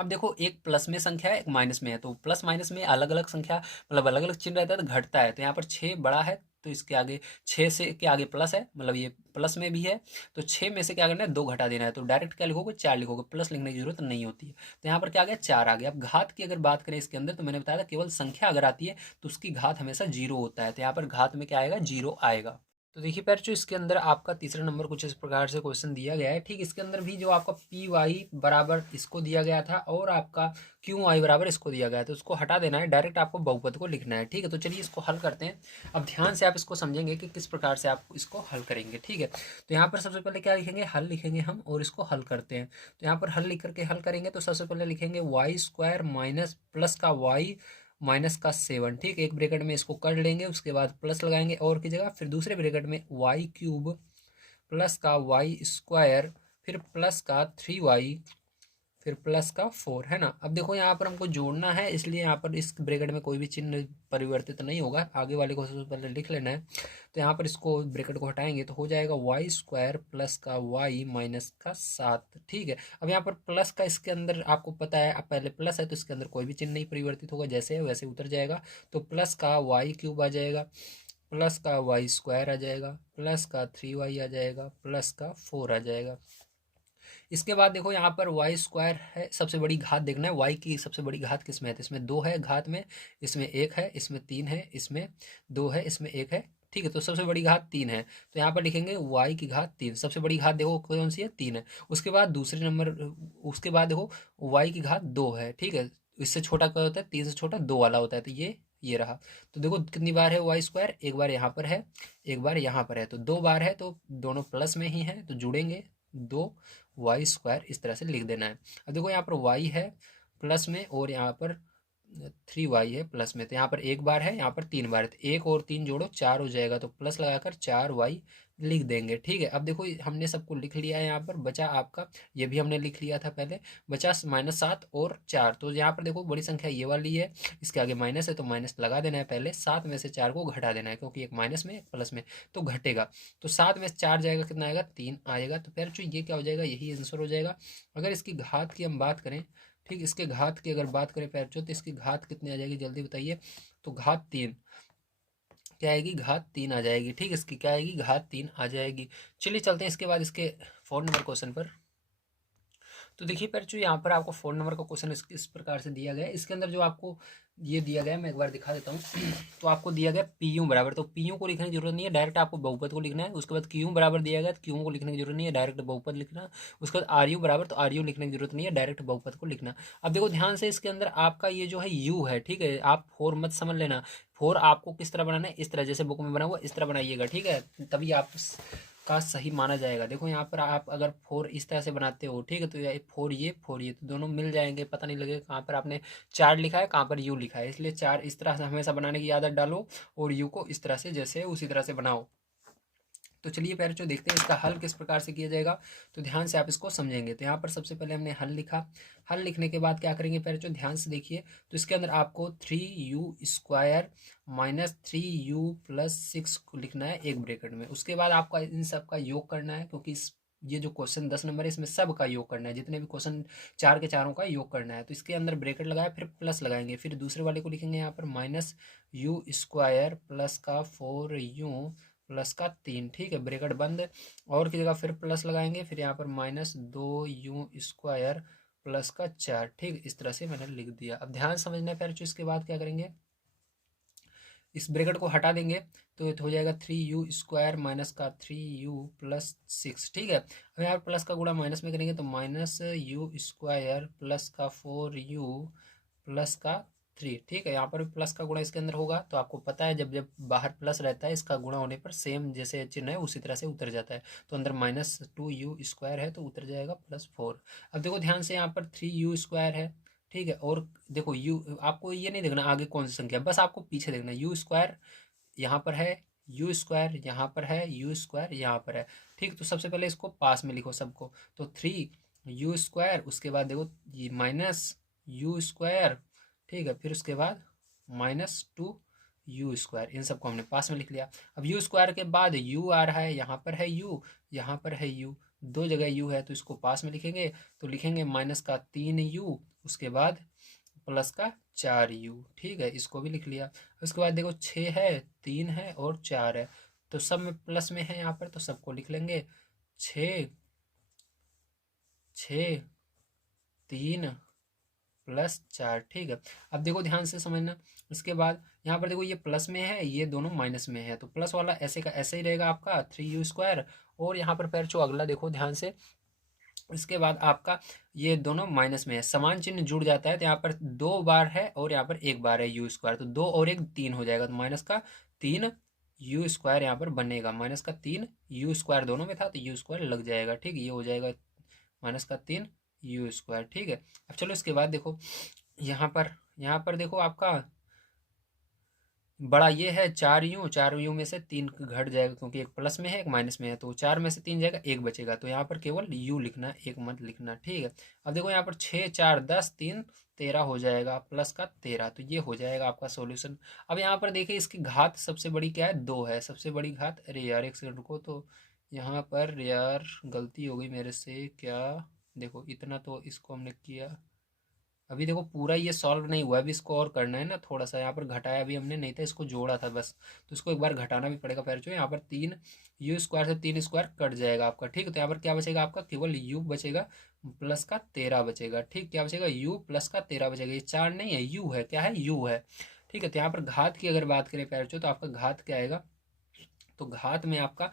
अब देखो एक प्लस में संख्या है एक माइनस में है, तो प्लस माइनस में अलग अलग संख्या मतलब अलग अलग चिन्ह रहता है तो घटता है। तो यहाँ पर 6 बड़ा है तो इसके आगे 6 से के आगे प्लस है, मतलब ये प्लस में भी है, तो 6 में से क्या करना है 2 घटा देना है, तो डायरेक्ट क्या लिखोगे 4 लिखोगे, प्लस लिखने की जरूरत नहीं होती है। तो यहाँ पर क्या आ गया 4 आ गया। अब घात की अगर बात करें इसके अंदर तो मैंने बताया था केवल संख्या अगर आती है तो उसकी घात हमेशा 0 होता है, तो यहाँ पर घात में क्या आएगा 0 आएगा। तो देखिए पैर, जो इसके अंदर आपका तीसरा नंबर कुछ इस प्रकार से क्वेश्चन दिया गया है, ठीक, इसके अंदर भी जो आपका पी वाई बराबर इसको दिया गया था और आपका क्यू वाई बराबर इसको दिया गया है, तो उसको हटा देना है, डायरेक्ट आपको बहुपद को लिखना है, ठीक है। तो चलिए इसको हल करते हैं। अब ध्यान से आप इसको समझेंगे कि किस प्रकार से आप इसको हल करेंगे, ठीक है। तो यहाँ पर सबसे पहले क्या लिखेंगे, हल लिखेंगे हम और इसको हल करते हैं। तो यहाँ पर हल लिख करके हल करेंगे तो सबसे पहले लिखेंगे वाई स्क्वायर माइनस प्लस का वाई माइनस का 7, ठीक, एक ब्रैकेट में इसको कर लेंगे, उसके बाद प्लस लगाएंगे और की जगह, फिर दूसरे ब्रैकेट में वाई क्यूब प्लस का वाई स्क्वायर फिर प्लस का 3y फिर प्लस का 4, है ना। अब देखो यहाँ पर हमको जोड़ना है, इसलिए यहाँ पर इस ब्रैकेट में कोई भी चिन्ह परिवर्तित नहीं होगा, आगे वाले को सबसे पहले लिख लेना है। तो यहाँ पर इसको ब्रैकेट को हटाएंगे तो हो जाएगा वाई स्क्वायर प्लस का वाई माइनस का 7, ठीक है। अब यहाँ पर प्लस का इसके अंदर आपको पता है, अब पहले प्लस है तो इसके अंदर कोई भी चिन्ह नहीं परिवर्तित होगा, जैसे है वैसे उतर जाएगा। तो प्लस का वाई क्यूब आ जाएगा, प्लस का वाई स्क्वायर आ जाएगा, प्लस का 3y आ जाएगा, प्लस का 4 आ जाएगा। इसके बाद देखो यहाँ पर वाई स्क्वायर है, सबसे बड़ी घात देखना है, वाई की सबसे बड़ी घात किस में है, तो इसमें 2 है घात में, इसमें 1 है, इसमें 3 है, इसमें 2 है, इसमें 1 है। ठीक है, तो सबसे बड़ी घात 3 है, तो यहाँ पर लिखेंगे वाई की घात 3। सबसे बड़ी घात देखो कौन सी है, 3 है। उसके बाद दूसरे नंबर, उसके बाद देखो वाई की घात 2 है। ठीक है, इससे छोटा क्या होता है, 3 से छोटा 2 वाला होता है, तो ये रहा। तो देखो कितनी बार है वाई स्क्वायर, एक बार यहाँ पर है, एक बार यहाँ पर है, तो 2 बार है, तो दोनों प्लस में ही है, तो जुड़ेंगे 2 वाई स्क्वायर, इस तरह से लिख देना है। अब देखो यहाँ पर वाई है प्लस में, और यहाँ पर 3y है प्लस में, तो यहाँ पर एक बार है, यहाँ पर 3 बार है, तो 1 और 3 जोड़ो 4 हो जाएगा, तो प्लस लगाकर 4y लिख देंगे। ठीक है, अब देखो हमने सबको लिख लिया है, यहाँ पर बचा आपका, ये भी हमने लिख लिया था पहले, बचा -7 और 4। तो यहाँ पर देखो बड़ी संख्या ये वाली है, इसके आगे माइनस है, तो माइनस लगा देना है पहले, 7 में से 4 को घटा देना है, क्योंकि एक माइनस में एक प्लस में, तो घटेगा। तो 7 में से 4 जाएगा, कितना आएगा, 3 आएगा। तो फिर ये क्या हो जाएगा, यही आंसर हो जाएगा। अगर इसकी घात की हम बात करें, ठीक, इसके घात की अगर बात करें पैरचो, तो इसकी घात कितनी आ जाएगी, जल्दी बताइए। तो घात 3 क्या आएगी, घात 3 आ जाएगी। ठीक, इसकी क्या आएगी, घात 3 आ जाएगी। चलिए चलते हैं इसके बाद इसके 4 नंबर क्वेश्चन पर। तो देखिए बच्चों, यहाँ पर आपको 4 नंबर का क्वेश्चन इस प्रकार से दिया गया है। इसके अंदर जो आपको ये दिया गया है, मैं एक बार दिखा देता हूँ। तो आपको दिया गया पी यू बराबर, तो पी यू को लिखने की जरूरत नहीं है, डायरेक्ट आपको बहुपद को लिखना है। उसके बाद क्यू बराबर दिया गया, तो क्यू को लिखने की जरूरत नहीं है, डायरेक्ट बहुपद लिखना। उसके बाद आर यू बराबर, तो आर यू लिखने की जरूरत नहीं है, डायरेक्ट बहुपद को लिखना। अब देखो ध्यान से, इसके अंदर आपका ये जो है यू है, ठीक है, आप 4 मत समझ लेना। 4 आपको किस तरह बनाना है, इस तरह, जैसे बुक में बना हुआ इस तरह बनाइएगा, ठीक है, तभी आप का सही माना जाएगा। देखो यहाँ पर आप अगर 4 इस तरह से बनाते हो, ठीक है, तो ये 4 ये तो दोनों मिल जाएंगे, पता नहीं लगेगा कहाँ पर आपने 4 लिखा है, कहाँ पर यू लिखा है। इसलिए 4 इस तरह से हमेशा बनाने की आदत डालो, और यू को इस तरह से जैसे उसी तरह से बनाओ। तो चलिए पैरचो देखते हैं इसका हल किस प्रकार से किया जाएगा। तो ध्यान से आप इसको समझेंगे। तो यहाँ पर सबसे पहले हमने हल लिखा, हल लिखने के बाद क्या करेंगे पैरचो, ध्यान से देखिए। तो इसके अंदर आपको 3u² -3u+6 को लिखना है एक ब्रैकेट में। उसके बाद आपका इन सब का योग करना है, क्योंकि ये जो क्वेश्चन 10 नंबर है, इसमें सब का योग करना है, जितने भी क्वेश्चन 4 के चारों का योग करना है। तो इसके अंदर ब्रैकेट लगाया, फिर प्लस लगाएंगे, फिर दूसरे वाले को लिखेंगे यहाँ पर -u² प्लस का 4u प्लस का 3, ठीक है, ब्रैकेट बंद। और की जगह फिर प्लस लगाएंगे, फिर यहाँ पर -2u² प्लस का 4, ठीक, इस तरह से मैंने लिख दिया। अब ध्यान समझना है प्यारे, इसके बाद क्या करेंगे, इस ब्रैकेट को हटा देंगे, तो ये हो जाएगा 3u² माइनस का 3u+6, ठीक है। अब यहाँ पर प्लस का गुणा माइनस में करेंगे, तो -u² प्लस का 4u प्लस का 3, ठीक है। यहाँ पर भी प्लस का गुणा इसके अंदर होगा, तो आपको पता है जब जब बाहर प्लस रहता है, इसका गुणा होने पर सेम जैसे चिन्ह है उसी तरह से उतर जाता है। तो अंदर -2u² है, तो उतर जाएगा +4। अब देखो ध्यान से, यहाँ पर 3u² है, ठीक है, और देखो यू, आपको ये नहीं देखना आगे कौन सी संख्या, बस आपको पीछे देखना, u² यहाँ पर है, u² यहाँ पर है, u² यहाँ पर है, ठीक। तो सबसे पहले इसको पास में लिखो सबको, तो 3u², उसके बाद देखो ये -u², ठीक है, फिर उसके बाद -2u², इन सबको हमने पास में लिख लिया। अब u² के बाद u आ रहा है, यहाँ पर है u, यहाँ पर है u, दो जगह u है, तो इसको पास में लिखेंगे, तो लिखेंगे -3u, उसके बाद प्लस का 4u, ठीक है, इसको भी लिख लिया। उसके बाद देखो 6 है, 3 है और 4 है, तो सब में प्लस में है यहाँ पर, तो सबको लिख लेंगे 6 6 3 +4, ठीक है। अब देखो ध्यान से समझना, इसके बाद यहाँ पर देखो ये प्लस में है, ये दोनों माइनस में है, तो प्लस वाला ऐसे का ऐसे ही रहेगा आपका 3u²। और यहाँ पर पैर चो अगला देखो ध्यान से, इसके बाद आपका ये दोनों माइनस में है, समान चिन्ह जुड़ जाता है, तो यहाँ पर 2 बार है और यहाँ पर 1 बार है u², तो 2 और 1 3 हो जाएगा, तो -3u² यहाँ पर बनेगा, -3u², दोनों में था तो u² लग जाएगा, ठीक, ये हो जाएगा -3u², ठीक है। अब चलो इसके बाद देखो, यहाँ पर देखो आपका बड़ा ये है 4u में से 3 घट जाएगा, क्योंकि एक प्लस में है एक माइनस में है, तो 4 में से 3 जाएगा, एक बचेगा, तो यहाँ पर केवल u लिखना, एक मत लिखना, ठीक है। अब देखो यहाँ पर 6 4 10 3 13 हो जाएगा, प्लस का 13, तो ये हो जाएगा आपका सॉल्यूशन। अब यहाँ पर देखिए इसकी घात सबसे बड़ी क्या है, 2 है, सबसे बड़ी घात। अरे यार एक सेकंड रुको, तो यहाँ पर यार गलती हो गई मेरे से, क्या, देखो इतना तो इसको हमने किया, अभी देखो पूरा ये सॉल्व नहीं हुआ, अभी इसको और करना है ना थोड़ा सा। यहाँ पर घटाया अभी हमने नहीं था, इसको जोड़ा था बस, तो इसको एक बार घटाना भी पड़ेगा। फिर जो यहाँ पर 3 u² से 3 स्क्वायर कट जाएगा आपका, ठीक है। तो यहाँ पर क्या बचेगा आपका, केवल u बचेगा प्लस का 13 बचेगा, ठीक। क्या बचेगा, u प्लस का 13 बचेगा। ये 4 नहीं है, u है, क्या है, u है, ठीक है। तो यहाँ पर घात की अगर बात करें पैरचो, तो आपका घात क्या आएगा, तो घात में आपका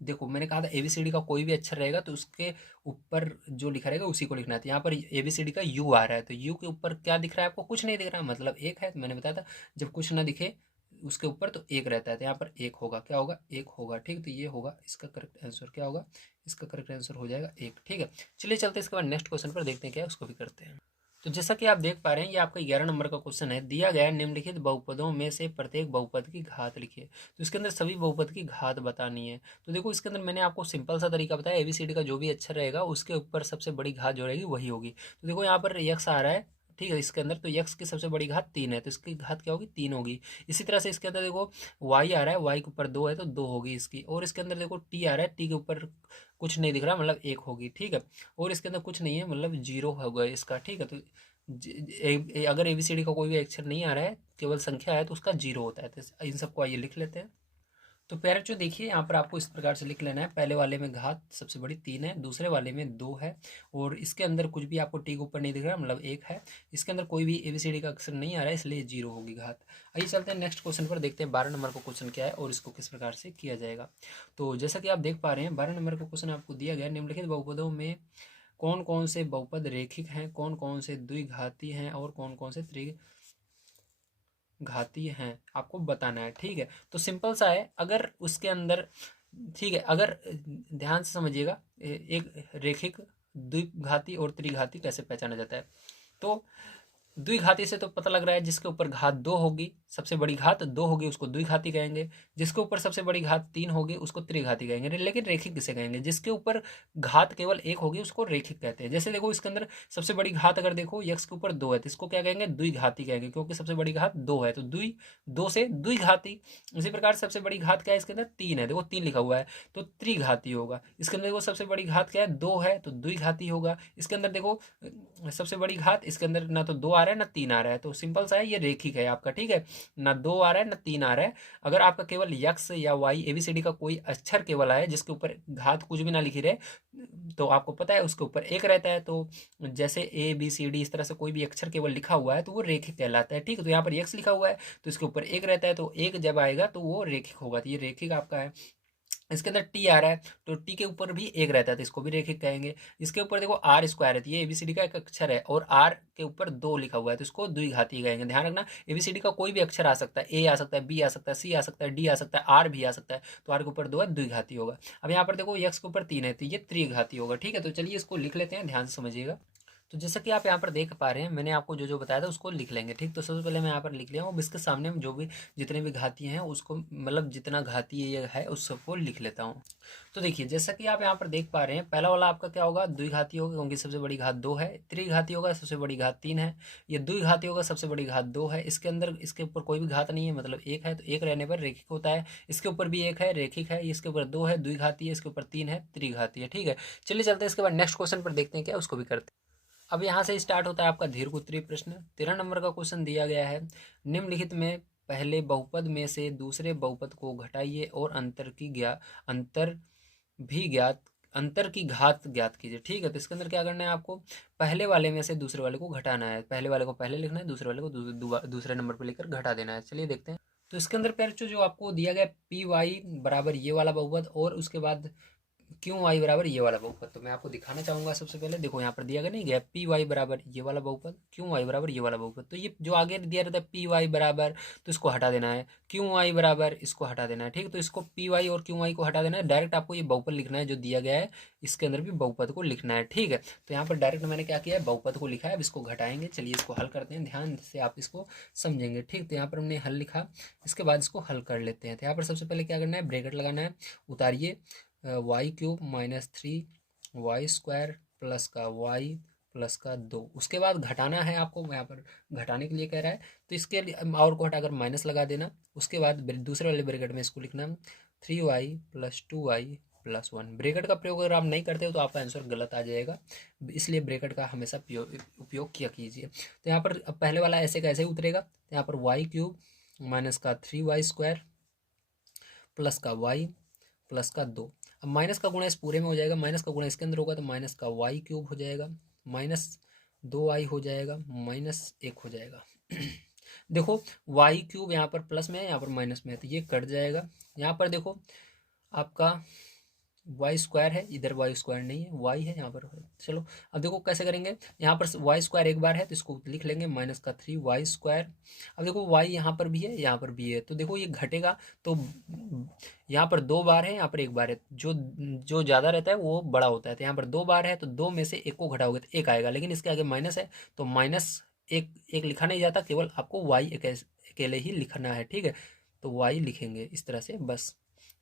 देखो मैंने कहा था एबीसीडी का कोई भी अक्षर रहेगा तो उसके ऊपर जो लिखा रहेगा उसी को लिखना है। तो यहाँ पर एबीसीडी का यू आ रहा है, तो यू के ऊपर क्या दिख रहा है आपको, कुछ नहीं दिख रहा, मतलब एक है। तो मैंने बताया था जब कुछ ना दिखे उसके ऊपर तो एक रहता है, तो यहाँ पर एक होगा, क्या होगा, एक होगा, ठीक। तो ये होगा इसका करेक्ट आंसर, क्या होगा, इसका करेक्ट आंसर हो जाएगा एक, ठीक है। चलिए चलते हैं इसके बाद नेक्स्ट क्वेश्चन पर, देखते हैं क्या है, उसको भी करते हैं। तो जैसा कि आप देख पा रहे हैं, ये आपका 11 नंबर का क्वेश्चन है। दिया गया निम्नलिखित बहुपदों में से प्रत्येक बहुपद की घात लिखिए। तो इसके अंदर सभी बहुपद की घात बतानी है। तो देखो इसके अंदर मैंने आपको सिंपल सा तरीका बताया, एबीसीडी का जो भी अक्षर रहेगा उसके ऊपर सबसे बड़ी घात जो रहेगी वही होगी। तो देखो यहाँ पर यक्स आ रहा है, ठीक है, इसके अंदर तो यक्स की सबसे बड़ी घात 3 है, तो इसकी घात क्या होगी, 3 होगी। इसी तरह से इसके अंदर देखो वाई आ रहा है, वाई के ऊपर 2 है तो 2 होगी इसकी। और इसके अंदर देखो टी आ रहा है, टी के ऊपर कुछ नहीं दिख रहा, मतलब 1 होगी, ठीक है। और इसके अंदर कुछ नहीं है, मतलब 0 होगा इसका, ठीक है। तो अगर एबीसीडी का कोई भी अक्षर नहीं आ रहा है, केवल संख्या है, तो उसका 0 होता है। तो इन सबको आइए लिख लेते हैं। तो पैरेंट जो देखिए यहाँ पर आपको इस प्रकार से लिख लेना है, पहले वाले में घात सबसे बड़ी 3 है, दूसरे वाले में 2 है, और इसके अंदर कुछ भी आपको टी के ऊपर नहीं दिख रहा, मतलब 1 है। इसके अंदर कोई भी एबीसीडी का अक्षर नहीं आ रहा है, इसलिए 0 होगी घात। आइए चलते हैं नेक्स्ट क्वेश्चन पर, देखते हैं 12 नंबर का क्वेश्चन क्या है और इसको किस प्रकार से किया जाएगा। तो जैसा कि आप देख पा रहे हैं 12 नंबर का क्वेश्चन आपको दिया गया, निम्नलिखित बहुपदों में कौन कौन से बहुपद रेखिक हैं, कौन कौन से द्विघाती हैं और कौन कौन से त्रिघाती हैं, आपको बताना है, ठीक है। तो सिंपल सा है, अगर उसके अंदर, ठीक है, अगर ध्यान से समझिएगा, एक रेखिक, द्विघाती और त्रिघाती कैसे पहचाना जाता है। तो द्विघाती से तो पता लग रहा है जिसके ऊपर घात 2 होगी, सबसे बड़ी घात 2 होगी, उसको द्विघाती कहेंगे। जिसके ऊपर सबसे बड़ी घात 3 होगी उसको त्रिघाती कहेंगे। लेकिन रेखिक किसे कहेंगे, जिसके ऊपर घात केवल 1 होगी उसको रेखिक कहते हैं। जैसे देखो इसके अंदर सबसे बड़ी घात अगर देखो यक्स के ऊपर 2 है तो इसको क्या कहेंगे, द्विघाती कहेंगे, क्योंकि सबसे बड़ी घात 2 है तो 2 से द्विघाती। इसी प्रकार सबसे बड़ी घात क्या है, इसके अंदर 3 है, देखो 3 लिखा हुआ है तो त्रिघाती होगा। इसके अंदर देखो सबसे बड़ी घात क्या है, 2 है तो द्विघाती होगा। इसके अंदर देखो सबसे बड़ी घात, इसके अंदर ना तो 2 आ रहा है ना 3 आ रहा है, तो सिंपल सा है, ये रेखिक है आपका, ठीक है। ना 2 आ रहा है ना 3 आ रहा है। अगर आपका केवल यक्स या वाई एबीसीडी का कोई अक्षर केवल आए जिसके ऊपर घात कुछ भी ना लिखी रहे, तो आपको पता है उसके ऊपर 1 रहता है। तो जैसे ए बी सी डी इस तरह से कोई भी अक्षर केवल लिखा हुआ है तो वो रेखिक कहलाता है, ठीक है। तो यहाँ पर यक्स लिखा हुआ है तो इसके ऊपर 1 रहता है, तो 1 जब आएगा तो वो रेखिक होगा, तो ये रेखिक आपका है। इसके अंदर टी आ रहा है तो टी के ऊपर भी 1 रहता है तो इसको भी रेखिक कहेंगे। इसके ऊपर देखो आर स्क्वायर है, तो ये एबीसीडी का एक अक्षर है और आर के ऊपर 2 लिखा हुआ है तो इसको द्विघाती कहेंगे। ध्यान रखना, एबीसीडी का कोई भी अक्षर आ सकता है, ए आ सकता है, बी आ सकता है, सी आ सकता है, डी आ सकता है, आर भी आ सकता है, तो आर के ऊपर 2 है, द्विघाती होगा। अब यहाँ पर देखो यक्स के ऊपर 3 है तो ये त्रिघाती होगा, ठीक है। तो चलिए इसको लिख लेते हैं, ध्यान से समझिएगा। तो जैसा कि आप यहाँ पर देख पा रहे हैं, मैंने आपको जो जो बताया था उसको लिख लेंगे, ठीक। तो सबसे पहले मैं यहाँ पर लिख लिया हूँ, अब इसके सामने हम जो भी जितने भी घाती हैं उसको, मतलब जितना घाती ये है उस सबको लिख लेता हूँ। तो देखिए जैसा कि आप यहाँ पर देख पा रहे हैं, पहला वाला आपका क्या होगा, द्विघाती होगा क्योंकि सबसे बड़ी घात 2 है। त्रिघाती होगा, सबसे बड़ी घात 3 है। ये द्विघाती होगा, सबसे बड़ी घात 2 है। इसके अंदर इसके ऊपर कोई भी घात नहीं है, मतलब 1 है, तो 1 रहने पर रेखिक होता है। इसके ऊपर भी 1 है, रेखिक है। इसके ऊपर 2 है, द्विघाती है। इसके ऊपर 3 है, त्रिघाती है, ठीक है। चलिए चलते हैं इसके बाद नेक्स्ट क्वेश्चन पर, देखते हैं क्या उसको भी करते हैं। अब यहाँ से स्टार्ट होता है आपका दीर्घ प्रश्न। 13 नंबर का क्वेश्चन दिया गया है, निम्नलिखित में पहले बहुपद में से दूसरे बहुपद को घटाइए और अंतर भी ज्ञात अंतर की घात ज्ञात कीजिए, ठीक है। तो इसके अंदर क्या करना है आपको, पहले वाले में से दूसरे वाले को घटाना है। पहले वाले को पहले लिखना है, दूसरे वाले को दूसरे नंबर पर लिखकर घटा देना है। चलिए देखते हैं। तो इसके अंदर पैर जो आपको दिया गया पी वाई बराबर ये वाला बहुपद और उसके बाद क्यों वाई बराबर ये वाला बहुपद, तो मैं आपको दिखाना चाहूंगा। सबसे पहले देखो यहाँ पर दिया गया नहीं गया पी वाई बराबर ये वाला बहुपद, क्यों वाई बराबर ये वाला बहुपद, तो ये जो आगे दिया रहता है पी वाई बराबर, तो इसको हटा देना है। क्यों वाई बराबर इसको हटा देना है, ठीक है। तो इसको पी वाई और क्यों वाई को हटा देना है, डायरेक्ट आपको ये बहुपद लिखना है जो दिया गया है, इसके अंदर भी बहुपद को लिखना है, ठीक है। तो यहाँ पर डायरेक्ट मैंने क्या किया है, बहुपद को लिखा है। अब इसको घटाएंगे, चलिए इसको हल करते हैं, ध्यान से आप इसको समझेंगे, ठीक। तो यहाँ पर हमने हल लिखा, इसके बाद इसको हल कर लेते हैं। तो यहाँ पर सबसे पहले क्या करना है, ब्रैकेट लगाना है, उतारिए y³ - 3y² प्लस का y प्लस का 2। उसके बाद घटाना है आपको, यहाँ पर घटाने के लिए कह रहा है तो इसके लिए और को हटाकर माइनस लगा देना। उसके बाद दूसरे वाले ब्रैकेट में इसको लिखना 3y + 2y +1। ब्रैकेट का प्रयोग अगर आप नहीं करते हो तो आपका आंसर गलत आ जाएगा, इसलिए ब्रैकेट का हमेशा उपयोग किया कीजिए। तो यहाँ पर अब पहले वाला ऐसे कैसे उतरेगा, तो यहाँ पर y³ माइनस का 3y² प्लस का y प्लस का 2। अब माइनस का गुणा इस पूरे में हो जाएगा, माइनस का गुणा इसके अंदर होगा तो माइनस का y³ हो जाएगा, -2y हो जाएगा, -1 हो जाएगा। देखो y³ यहाँ पर प्लस में है, यहाँ पर माइनस में है, तो ये कट जाएगा। यहाँ पर देखो आपका y² है, इधर y² नहीं है, y है यहाँ पर। चलो अब देखो कैसे करेंगे, यहाँ पर y² एक बार है तो इसको लिख लेंगे -3y²। अब देखो y यहाँ पर भी है, यहाँ पर भी है, तो देखो ये घटेगा, तो यहाँ पर 2 बार है, यहाँ पर 1 बार है, जो जो ज़्यादा रहता है वो बड़ा होता है। तो यहाँ पर 2 बार है तो 2 में से 1 को घटाओगे तो 1 आएगा, लेकिन इसके आगे माइनस है तो -1 लिखा नहीं जाता, केवल आपको y अकेले ही लिखना है, ठीक है। तो y लिखेंगे इस तरह से, बस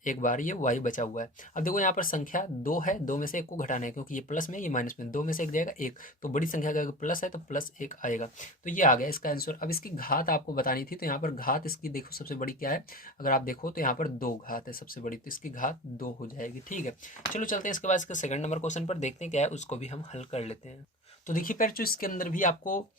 एक बार ये y बचा हुआ है। अब देखो यहाँ पर संख्या 2 है, 2 में से 1 को घटाना है, क्योंकि ये प्लस में ये माइनस में, 2 में से 1 जाएगा 1, तो बड़ी संख्या का अगर प्लस है तो +1 आएगा। तो ये आ गया इसका आंसर। अब इसकी घात आपको बतानी थी, तो यहाँ पर घात इसकी देखो सबसे बड़ी क्या है, अगर आप देखो तो यहाँ पर 2 घात है सबसे बड़ी, तो इसकी घात 2 हो जाएगी, ठीक है। चलो चलते हैं इसके बाद इसके सेकंड नंबर क्वेश्चन पर, देखते हैं क्या है, उसको भी हम हल कर लेते हैं। तो देखिए पैर जो इसके अंदर भी आपको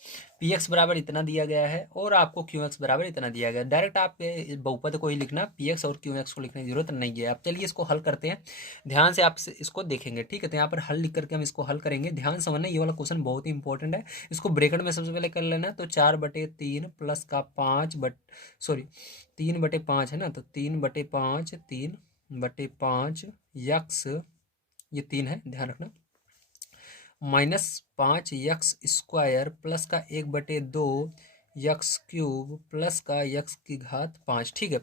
px बराबर इतना दिया गया है और आपको qx बराबर इतना दिया गया है। डायरेक्ट आप बहुपद को ही लिखना, px और qx को लिखने की जरूरत नहीं है। आप चलिए इसको हल करते हैं, ध्यान से आप इसको देखेंगे, ठीक है। तो यहाँ पर हल लिख करके हम इसको हल करेंगे, ध्यान समझना, ये वाला क्वेश्चन बहुत ही इंपॉर्टेंट है। इसको ब्रैकेट में सबसे पहले कर लेना, तो 4/3 प्लस का 3/5 है ना, तो 3/5 3/5 यक्स, ये 3 है ध्यान रखना, -5x² प्लस का 1/2 x³ प्लस का x⁵5, ठीक है।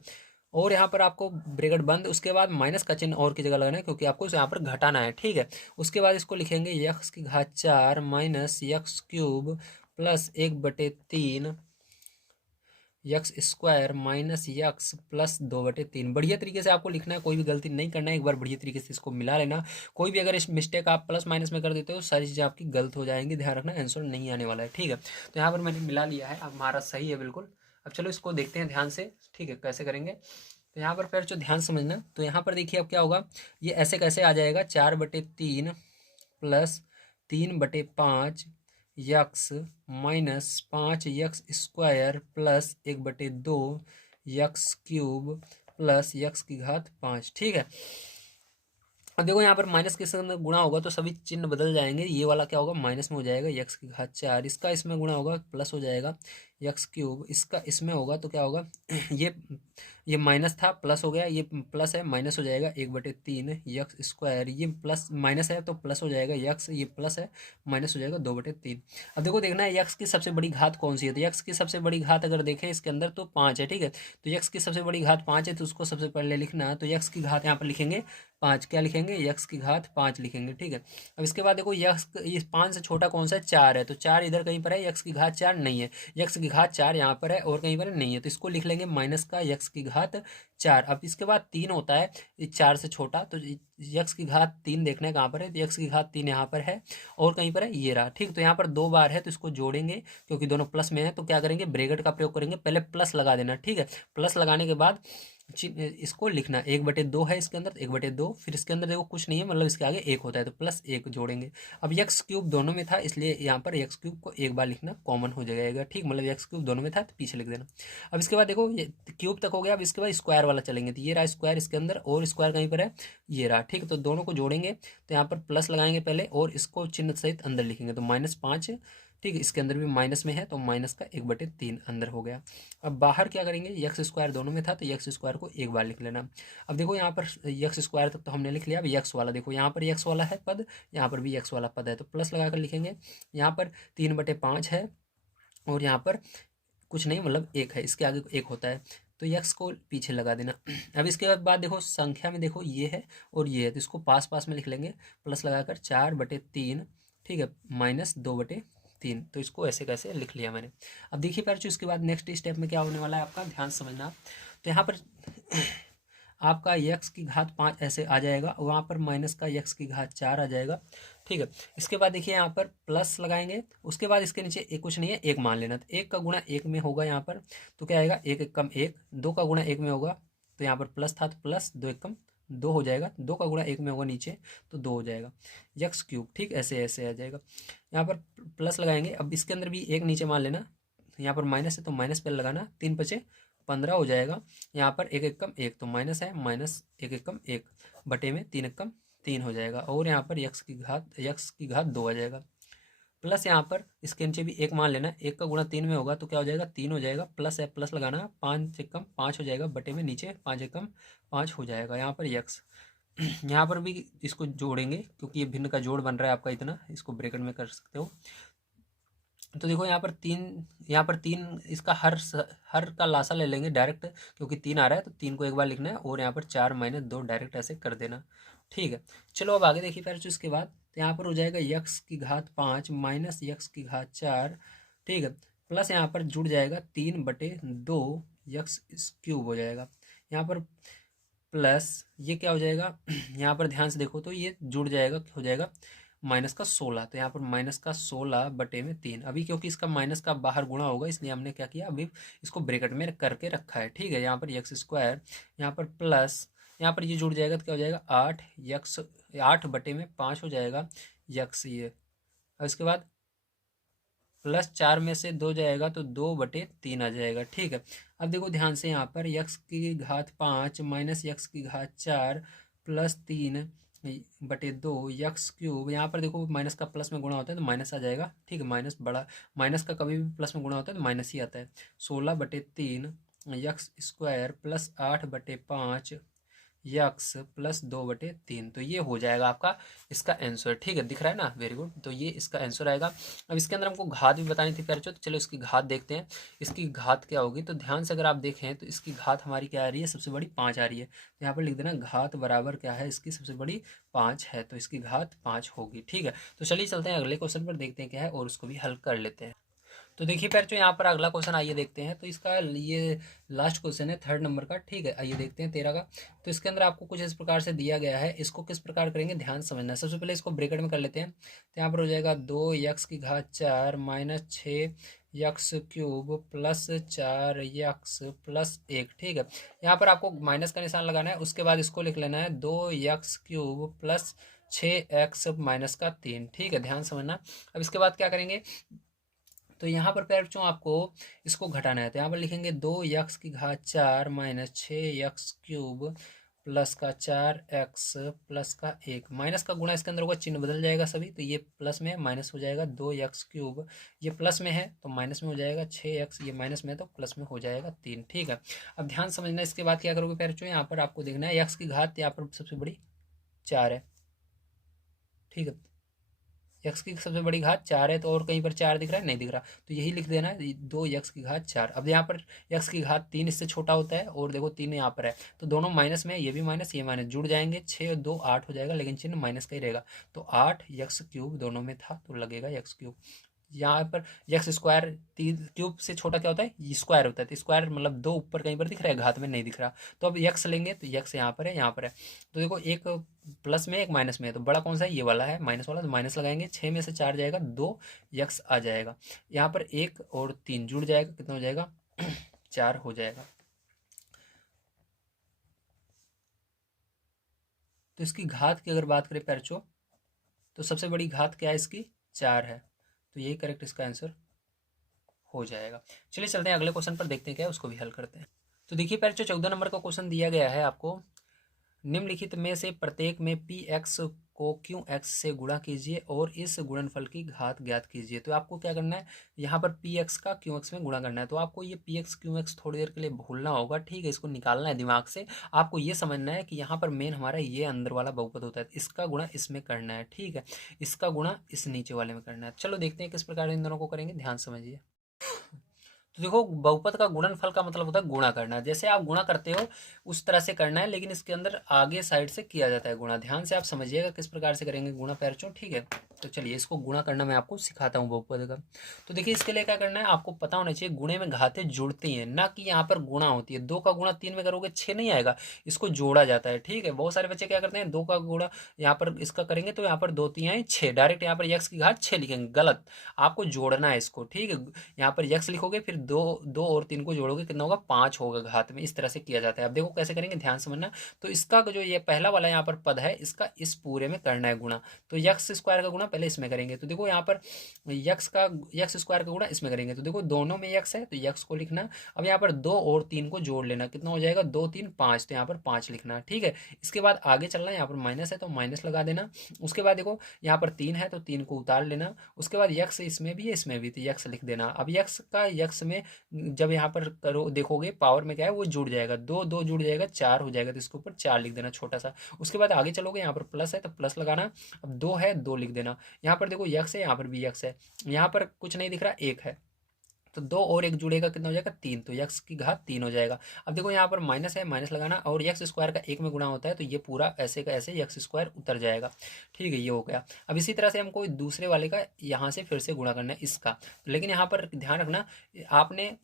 और यहाँ पर आपको ब्रैकेट बंद, उसके बाद माइनस का चिन्ह और की जगह लगाना है, क्योंकि आपको यहाँ पर घटाना है, ठीक है। उसके बाद इसको लिखेंगे x⁴ minus x³ plus 1/3 x² minus x plus 2/3। बढ़िया तरीके से आपको लिखना है, कोई भी गलती नहीं करना है, एक बार बढ़िया तरीके से इसको मिला लेना। कोई भी अगर इस मिस्टेक आप प्लस माइनस में कर देते हो, सारी चीज़ें आपकी गलत हो जाएंगी, ध्यान रखना, आंसर नहीं आने वाला है, ठीक है। तो यहाँ पर मैंने मिला लिया है, अब हमारा सही है बिल्कुल। अब चलो इसको देखते हैं ध्यान से, ठीक है, कैसे करेंगे। तो यहाँ पर फिर जो ध्यान समझना, तो यहाँ पर देखिए अब क्या होगा, ये ऐसे कैसे आ जाएगा, 4/3 plus 3/5 x minus 5x² plus 1/2 x³ plus x⁵5, ठीक है। अब देखो यहाँ पर माइनस के साथ गुणा होगा तो सभी चिन्ह बदल जाएंगे, ये वाला क्या होगा माइनस में हो जाएगा x⁴, इसका इसमें गुणा होगा प्लस हो जाएगा x³, इसका इसमें होगा तो क्या होगा ये माइनस था प्लस हो गया, ये प्लस है माइनस हो जाएगा 1/3 x², ये प्लस माइनस है तो प्लस हो जाएगा x, ये प्लस है माइनस हो जाएगा 2/3। अब देखो देखना है x की सबसे बड़ी घात कौन सी है, तो x की सबसे बड़ी घात अगर देखें इसके अंदर तो 5 है, ठीक है। तो x की सबसे बड़ी घात 5 है, तो उसको सबसे पहले लिखना, तो x की घात यहाँ पर लिखेंगे 5, क्या लिखेंगे x⁵5 लिखेंगे, ठीक है। अब इसके बाद देखो ये 5 से छोटा कौन सा है, 4 है, तो 4 इधर कहीं पर है, x⁵4 नहीं है, x⁵4 यहाँ पर है और कहीं पर नहीं है, तो इसको लिख लेंगे माइनस का x⁵4। अब इसके बाद 3 होता है 4 से छोटा, तो x⁵3 देखना है कहाँ पर है, तो x⁵3 यहाँ पर है और कहीं पर है, ये रहा, ठीक। तो यहाँ पर 2 बार है तो इसको जोड़ेंगे, क्योंकि दोनों प्लस में है, तो क्या करेंगे ब्रैकेट का प्रयोग करेंगे, पहले प्लस लगा देना, ठीक है। प्लस लगाने के बाद इसको लिखना 1/2 है इसके अंदर, 1/2, फिर इसके अंदर देखो कुछ नहीं है, मतलब इसके आगे 1 होता है, तो +1 जोड़ेंगे। अब x³ दोनों में था, इसलिए यहाँ पर x³ को एक बार लिखना कॉमन हो जाएगा, ठीक, मतलब x³ दोनों में था तो पीछे लिख देना। अब इसके बाद देखो ये क्यूब तक हो गया, अब इसके बाद स्क्वायर वाला चलेंगे, तो ये रहा स्क्वायर इसके अंदर और स्क्वायर कहीं पर है, ये रहा, ठीक। तो दोनों को जोड़ेंगे, तो यहाँ पर प्लस लगाएंगे पहले और इसको चिन्ह सहित अंदर लिखेंगे, तो -5, ठीक है। इसके अंदर भी माइनस में है तो माइनस का 1/3 अंदर हो गया। अब बाहर क्या करेंगे, x² दोनों में था तो x² को एक बार लिख लेना। अब देखो यहाँ पर x² तक तो हमने लिख लिया, अब x वाला देखो, यहाँ पर x वाला है पद, यहाँ पर भी x वाला पद है, तो प्लस लगा कर लिखेंगे। यहाँ पर 3/5 है और यहाँ पर कुछ नहीं, मतलब 1 है, इसके आगे 1 होता है, तो x को पीछे लगा देना। अब इसके बाद देखो संख्या में देखो ये है और ये है, तो इसको पास पास में लिख लेंगे, प्लस लगाकर 4/3, ठीक है, -2/3, तो इसको ऐसे कैसे लिख लिया मैंने। अब देखिए पैर इसके बाद नेक्स्ट स्टेप में क्या होने वाला है आपका, ध्यान समझना। तो यहाँ पर आपका x⁵5 ऐसे आ जाएगा, वहाँ पर माइनस का x⁵4 आ जाएगा, ठीक है। इसके बाद देखिए यहाँ पर प्लस लगाएंगे, उसके बाद इसके नीचे एक कुछ नहीं है, 1 मान लेना, तो 1 का गुणा 1 में होगा यहाँ पर, तो क्या आएगा 1 × 1 = 1, 2 का गुणा 1 में होगा, तो यहाँ पर प्लस था तो प्लस 2 × 1 = 2 हो जाएगा, 2 का गुणा 1 में होगा नीचे, तो 2 हो जाएगा यक्स क्यूब। ठीक, ऐसे ऐसे आ जाएगा। यहाँ पर प्लस लगाएंगे, अब इसके अंदर भी एक नीचे मान लेना, यहाँ पर माइनस है तो माइनस पहले लगाना, 3 पचे 15 हो जाएगा। यहाँ पर एक एक कम एक तो माइनस है, माइनस एक एक कम एक बटे में 3 एक कम 3 हो जाएगा, और यहाँ पर यक्स की घात 2 आ जाएगा। प्लस यहाँ पर इसके नीचे भी एक मान लेना, एक का गुणा 3 में होगा तो क्या हो जाएगा 3 हो जाएगा, प्लस है प्लस लगाना, 5 एक कम 5 हो जाएगा बटे में नीचे 5 एक कम 5 हो जाएगा। यहाँ पर यक्स यहाँ पर भी इसको जोड़ेंगे क्योंकि ये भिन्न का जोड़ बन रहा है आपका इतना, इसको ब्रैकेट में कर सकते हो। तो देखो यहाँ पर तीन इसका हर का लासा ले लेंगे डायरेक्ट, क्योंकि 3 आ रहा है तो 3 को एक बार लिखना है, और यहाँ पर 4 माइनस 2 डायरेक्ट ऐसे कर देना। ठीक है, चलो अब आगे देखिए फिर इसके बाद, तो यहाँ पर हो जाएगा यक्स की घात 5 माइनस यक्स की घात 4। ठीक है, प्लस यहाँ पर जुड़ जाएगा 3/2 यक्स क्यूब हो जाएगा। यहाँ पर प्लस ये क्या हो जाएगा यहाँ पर ध्यान से देखो तो ये जुड़ जाएगा, हो जाएगा माइनस का 16, तो यहाँ पर माइनस का 16 बटे में 3। अभी क्योंकि इसका माइनस का बाहर गुणा होगा इसलिए हमने क्या किया, अभी इसको ब्रैकेट में करके रखा है। ठीक है, यहाँ पर यक्स स्क्वायर, यहाँ पर प्लस, यहाँ पर ये जुड़ जाएगा तो क्या हो जाएगा 8 बटे में 5 हो जाएगा यक्स ये। और इसके बाद प्लस 4 में से 2 जाएगा तो 2/3 आ जाएगा। ठीक है, अब देखो ध्यान से, यहाँ पर यक्स की घात 5 माइनस यक्स की घात 4 प्लस 3/2 यक्स क्यूब। यहाँ पर देखो माइनस का प्लस में गुणा होता है तो माइनस आ जाएगा। ठीक है, माइनस का कभी भी प्लस में गुणा होता है तो माइनस ही आता है। 16/3 x square plus 8/5 x plus 2/3, तो ये हो जाएगा आपका इसका आंसर। ठीक है, दिख रहा है ना, वेरी गुड, तो ये इसका आंसर आएगा। अब इसके अंदर हमको घात भी बतानी थी प्यारे, तो चलो इसकी घात देखते हैं। इसकी घात क्या होगी, तो ध्यान से अगर आप देखें तो इसकी घात हमारी क्या आ रही है, सबसे बड़ी 5 आ रही है, तो यहाँ पर लिख देना घात बराबर क्या है, इसकी सबसे बड़ी 5 है, तो इसकी घात 5 होगी। ठीक है, तो चलिए चलते हैं अगले क्वेश्चन पर, देखते हैं क्या है और उसको भी हल कर लेते हैं। तो देखिए पैर जो यहाँ पर अगला क्वेश्चन आइए देखते हैं, तो इसका ये लास्ट क्वेश्चन है 3rd नंबर का। ठीक है, आइए देखते हैं 13 का। तो इसके अंदर आपको कुछ इस प्रकार से दिया गया है, इसको किस प्रकार करेंगे ध्यान समझना है। सबसे पहले इसको ब्रैकेट में कर लेते हैं, तो यहाँ पर हो जाएगा 2 यक्स की घात 4 minus 6 x cube plus 4 x plus 1। ठीक है, यहाँ पर आपको माइनस का निशान लगाना है, उसके बाद इसको लिख लेना है 2 x cube plus 6x minus का 3। ठीक है, ध्यान समझना। अब इसके बाद क्या करेंगे, तो यहाँ पर बच्चों आपको इसको घटाना है, तो यहाँ पर लिखेंगे 2 यक्स की घात 4 माइनस 6 यक्स क्यूब प्लस का 4x प्लस का 1। माइनस का गुणा इसके अंदर होगा, चिन्ह बदल जाएगा सभी, तो ये प्लस में है माइनस हो जाएगा 2 यक्स क्यूब, ये प्लस में है तो माइनस में हो जाएगा 6x, ये माइनस में है तो प्लस में हो जाएगा 3। ठीक है, अब ध्यान समझना, इसके बाद क्या करोगे बच्चों, यहाँ पर आपको देखना है यक्स की घात यहाँ पर सबसे बड़ी 4 है। ठीक है, यक्स की सबसे बड़ी घात 4 है, तो और कहीं पर 4 दिख रहा है, नहीं दिख रहा, तो यही लिख देना है 2 यक्स की घात 4। अब यहाँ पर यक्स की घात 3 इससे छोटा होता है, और देखो 3 यहाँ पर है, तो दोनों माइनस में, ये भी माइनस ये माइनस जुड़ जाएंगे, 6 और 2 8 हो जाएगा, लेकिन चिन्ह माइनस का ही रहेगा, तो 8 यक्स क्यूब दोनों में था तो लगेगा यक्स क्यूब। यहाँ पर यक्स स्क्वायर, तीन क्यूब से छोटा क्या होता है, स्क्वायर होता है, तो स्क्वायर मतलब 2 ऊपर कहीं पर दिख रहा है, घात में नहीं दिख रहा, तो अब यक्स लेंगे तो यक्स यहाँ पर है, यहाँ पर है, तो देखो एक प्लस में एक माइनस में है, तो बड़ा कौन सा है, ये वाला है माइनस वाला, तो माइनस लगाएंगे, 6 में से 4 जाएगा, 2 यक्स आ जाएगा, यहाँ पर 1 और 3 जुड़ जाएगा, कितना हो जाएगा 4 हो जाएगा। तो इसकी घात की अगर बात करें पैरचो, तो सबसे बड़ी घात क्या है इसकी, 4 है, तो यही करेक्ट इसका आंसर हो जाएगा। चलिए चलते हैं अगले क्वेश्चन पर, देखते हैं क्या है, उसको भी हल करते हैं। तो देखिए पैर जो 14 नंबर का क्वेश्चन दिया गया है आपको, निम्नलिखित में से प्रत्येक में पी एक्स को क्यू एक्स से गुणा कीजिए और इस गुणनफल की घात ज्ञात कीजिए। तो आपको क्या करना है, यहाँ पर पी एक्स का क्यू एक्स में गुणा करना है, तो आपको ये पी एक्स क्यू एक्स थोड़ी देर के लिए भूलना होगा। ठीक है, इसको निकालना है दिमाग से, आपको ये समझना है कि यहाँ पर मेन हमारा ये अंदर वाला बहुपद होता है, इसका गुणा इसमें करना है। ठीक है, इसका गुणा इस नीचे वाले में करना है। चलो देखते हैं किस प्रकार इन दोनों को करेंगे, ध्यान समझिए। तो देखो बहुपद का गुणनफल का मतलब होता है गुणा करना, जैसे आप गुणा करते हो उस तरह से करना है, लेकिन इसके अंदर आगे साइड से किया जाता है गुणा। ध्यान से आप समझिएगा किस प्रकार से करेंगे गुणा पैरचों। ठीक है, तो चलिए इसको गुणा करना मैं आपको सिखाता हूँ बहुपद का। तो देखिए इसके लिए क्या करना है, आपको पता होना चाहिए गुणे में घातें जुड़ती हैं, ना कि यहाँ पर गुणा होती है। 2 का गुणा 3 में करोगे 6 नहीं आएगा, इसको जोड़ा जाता है। ठीक है, बहुत सारे बच्चे क्या करते हैं, 2 का गुणा यहाँ पर इसका करेंगे तो यहाँ पर 2 3 आए 6, डायरेक्ट यहाँ पर यक्स की घात 6 लिखेंगे, गलत। आपको जोड़ना है इसको। ठीक है, यहाँ पर यक्स लिखोगे, फिर 2 और 3 को जोड़ोगे, कितना होगा 5 होगा घात में। इस तरह से किया जाता है। अब देखो कैसे करेंगे, ध्यान समझना। तो इसका जो ये पहला वाला यहाँ पर पद है, इसका इस पूरे में करना है गुणा। तो यक्स स्क्वायर का गुणा पहले इसमें करेंगे। तो देखो यहाँ पर यक्स स्क्वायर का गुणा इसमें करेंगे। तो देखो दोनों में यक्स है तो यक्स को लिखना। अब यहाँ पर 2 और 3 को जोड़ लेना, कितना हो जाएगा 2 3 5, तो यहाँ पर 5 लिखना। ठीक है, इसके बाद आगे चलना है, यहाँ पर माइनस है तो माइनस लगा देना। उसके बाद देखो यहाँ पर 3 है तो 3 को उतार लेना। उसके बाद यक्स इसमें भी है इसमें भी, तो यक्स लिख देना। अब यक्स में जब यहाँ पर करो देखोगे पावर में क्या है, वो जुड़ जाएगा, 2 2 जुड़ जाएगा 4 हो जाएगा, तो इसके ऊपर 4 लिख देना छोटा सा। उसके बाद आगे चलोगे, यहाँ पर प्लस है तो प्लस लगाना। अब 2 है 2 लिख देना। यहाँ पर देखो यक्स है, यहाँ पर भी यक्स है, यहाँ पर कुछ नहीं दिख रहा, 1 है, तो 2 और 1 जुड़ेगा, कितना हो जाएगा 3, तो यक्स की घात 3 हो जाएगा। अब देखो यहाँ पर माइनस है, माइनस लगाना, और यक्स स्क्वायर का 1 में गुणा होता है तो ये पूरा ऐसे का ऐसे यक्स स्क्वायर उतर जाएगा। ठीक है, ये हो गया। अब इसी तरह से हमको दूसरे वाले का यहाँ से फिर से गुणा करना है इसका, लेकिन यहाँ पर ध्यान रखना, आपने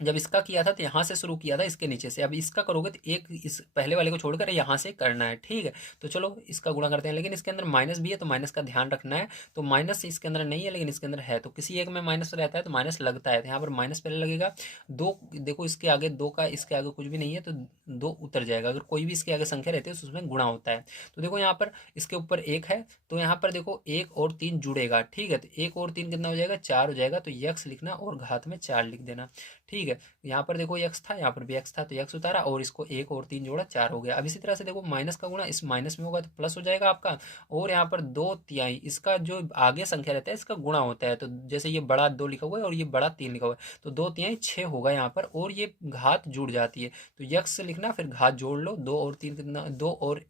जब इसका किया था तो यहाँ से शुरू किया था, इसके नीचे से। अब इसका करोगे तो एक इस पहले वाले को छोड़कर यहाँ से करना है। ठीक है, तो चलो इसका गुणा करते हैं, लेकिन इसके अंदर माइनस भी है तो माइनस का ध्यान रखना है। तो माइनस इसके अंदर नहीं है लेकिन इसके अंदर है, तो किसी एक में माइनस रहता है तो माइनस लगता है, तो यहाँ पर माइनस पहले लगेगा। 2 देखो इसके आगे 2 का इसके आगे कुछ भी नहीं है तो 2 उतर जाएगा। अगर कोई भी इसके आगे संख्या रहती है तो उसमें गुणा होता है। तो देखो यहाँ पर इसके ऊपर 1 है तो यहाँ पर देखो 1 और 3 जुड़ेगा। ठीक है, तो 1 और 3 कितना हो जाएगा 4 हो जाएगा, तो यक्स लिखना और घात में 4 लिख देना। ठीक है, यहाँ पर देखो यक्स था, यहाँ पर भी यक्स था, तो यक्स उतारा और इसको 1 और 3 जोड़ा 4 हो गया। अब इसी तरह से देखो माइनस का गुणा इस माइनस में होगा तो प्लस हो जाएगा आपका, और यहाँ पर 2/3 इसका जो आगे संख्या रहता है इसका गुणा होता है। तो जैसे ये बड़ा 2 लिखा हुआ है और ये बड़ा 3 लिखा हुआ है, तो 2/3 6 होगा यहाँ पर, और ये घात जुड़ जाती है। तो यक्स लिखना फिर घात जोड़ लो, 2 और 3 कितना, 2 और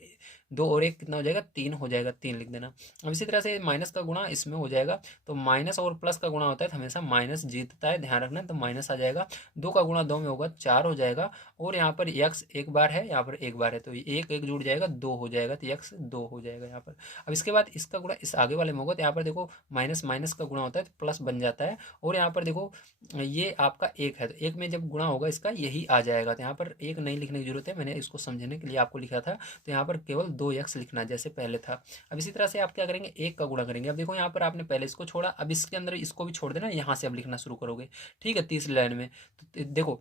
1 कितना हो जाएगा 3 हो जाएगा, 3 लिख देना। अब इसी तरह से माइनस का गुणा इसमें हो जाएगा, तो माइनस और प्लस का गुणा होता है तो हमेशा माइनस जीतता है, ध्यान रखना। तो माइनस आ जाएगा, 2 का गुणा 2 में होगा 4 हो जाएगा, और यहाँ पर यक्स एक बार है, यहाँ पर एक बार है, तो एक एक जुड़ जाएगा 2 हो जाएगा, तो यक्स 2 हो जाएगा यहाँ पर। अब इसके बाद इसका गुणा इस आगे वाले में होगा, तो यहाँ पर देखो माइनस माइनस का गुणा होता है तो प्लस बन जाता है, और यहाँ पर देखो ये आपका 1 है तो 1 में जब गुणा होगा इसका यही आ जाएगा, तो यहाँ पर 1 नहीं लिखने की जरूरत है, मैंने इसको समझने के लिए आपको लिखा था। तो यहाँ पर केवल 2 यक्स लिखना जैसे पहले था। अब इसी तरह से आप क्या करेंगे, 1 का गुणा करेंगे। अब देखो यहाँ पर आपने पहले इसको छोड़ा, अब इसके अंदर इसको भी छोड़ देना, यहाँ से अब लिखना शुरू करोगे। ठीक है, तीसरी लाइन में तो देखो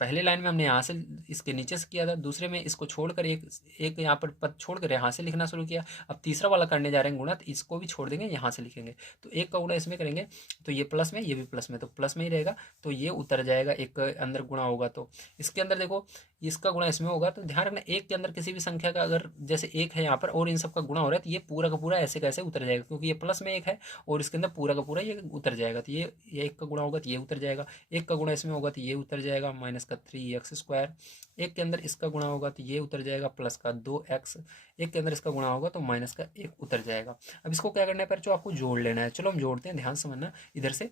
पहले लाइन में हमने यहाँ से इसके नीचे से किया था, दूसरे में इसको छोड़कर एक एक यहाँ पर पद छोड़कर यहाँ से लिखना शुरू किया। अब तीसरा वाला करने जा रहे हैं गुणा, तो इसको भी छोड़ देंगे, यहाँ से लिखेंगे। तो 1 का गुणा इसमें करेंगे तो ये प्लस में, ये भी प्लस में, तो प्लस में ही रहेगा, तो ये उतर जाएगा। एक अंदर गुणा होगा तो इसके अंदर देखो इसका गुणा इसमें होगा, तो ध्यान रखना 1 के अंदर किसी भी संख्या का अगर जैसे 1 है यहाँ पर और इन सब का गुणा हो रहा है तो ये पूरा का पूरा ऐसे कैसे उतर जाएगा, क्योंकि ये प्लस में 1 है और इसके अंदर पूरा का पूरा ये उतर जाएगा। तो ये 1 का गुणा होगा तो ये उतर जाएगा, 1 का गुणा इसमें होगा तो ये उतर जाएगा, माइनस का 3x²। 1 के अंदर इसका गुणा होगा तो ये उतर जाएगा, प्लस का 2x। 1 के अंदर इसका गुणा होगा तो माइनस का 1 उतर जाएगा। अब इसको क्या करना है, पर जो आपको जोड़ लेना है। चलो हम जोड़ते हैं, ध्यान समझना इधर से।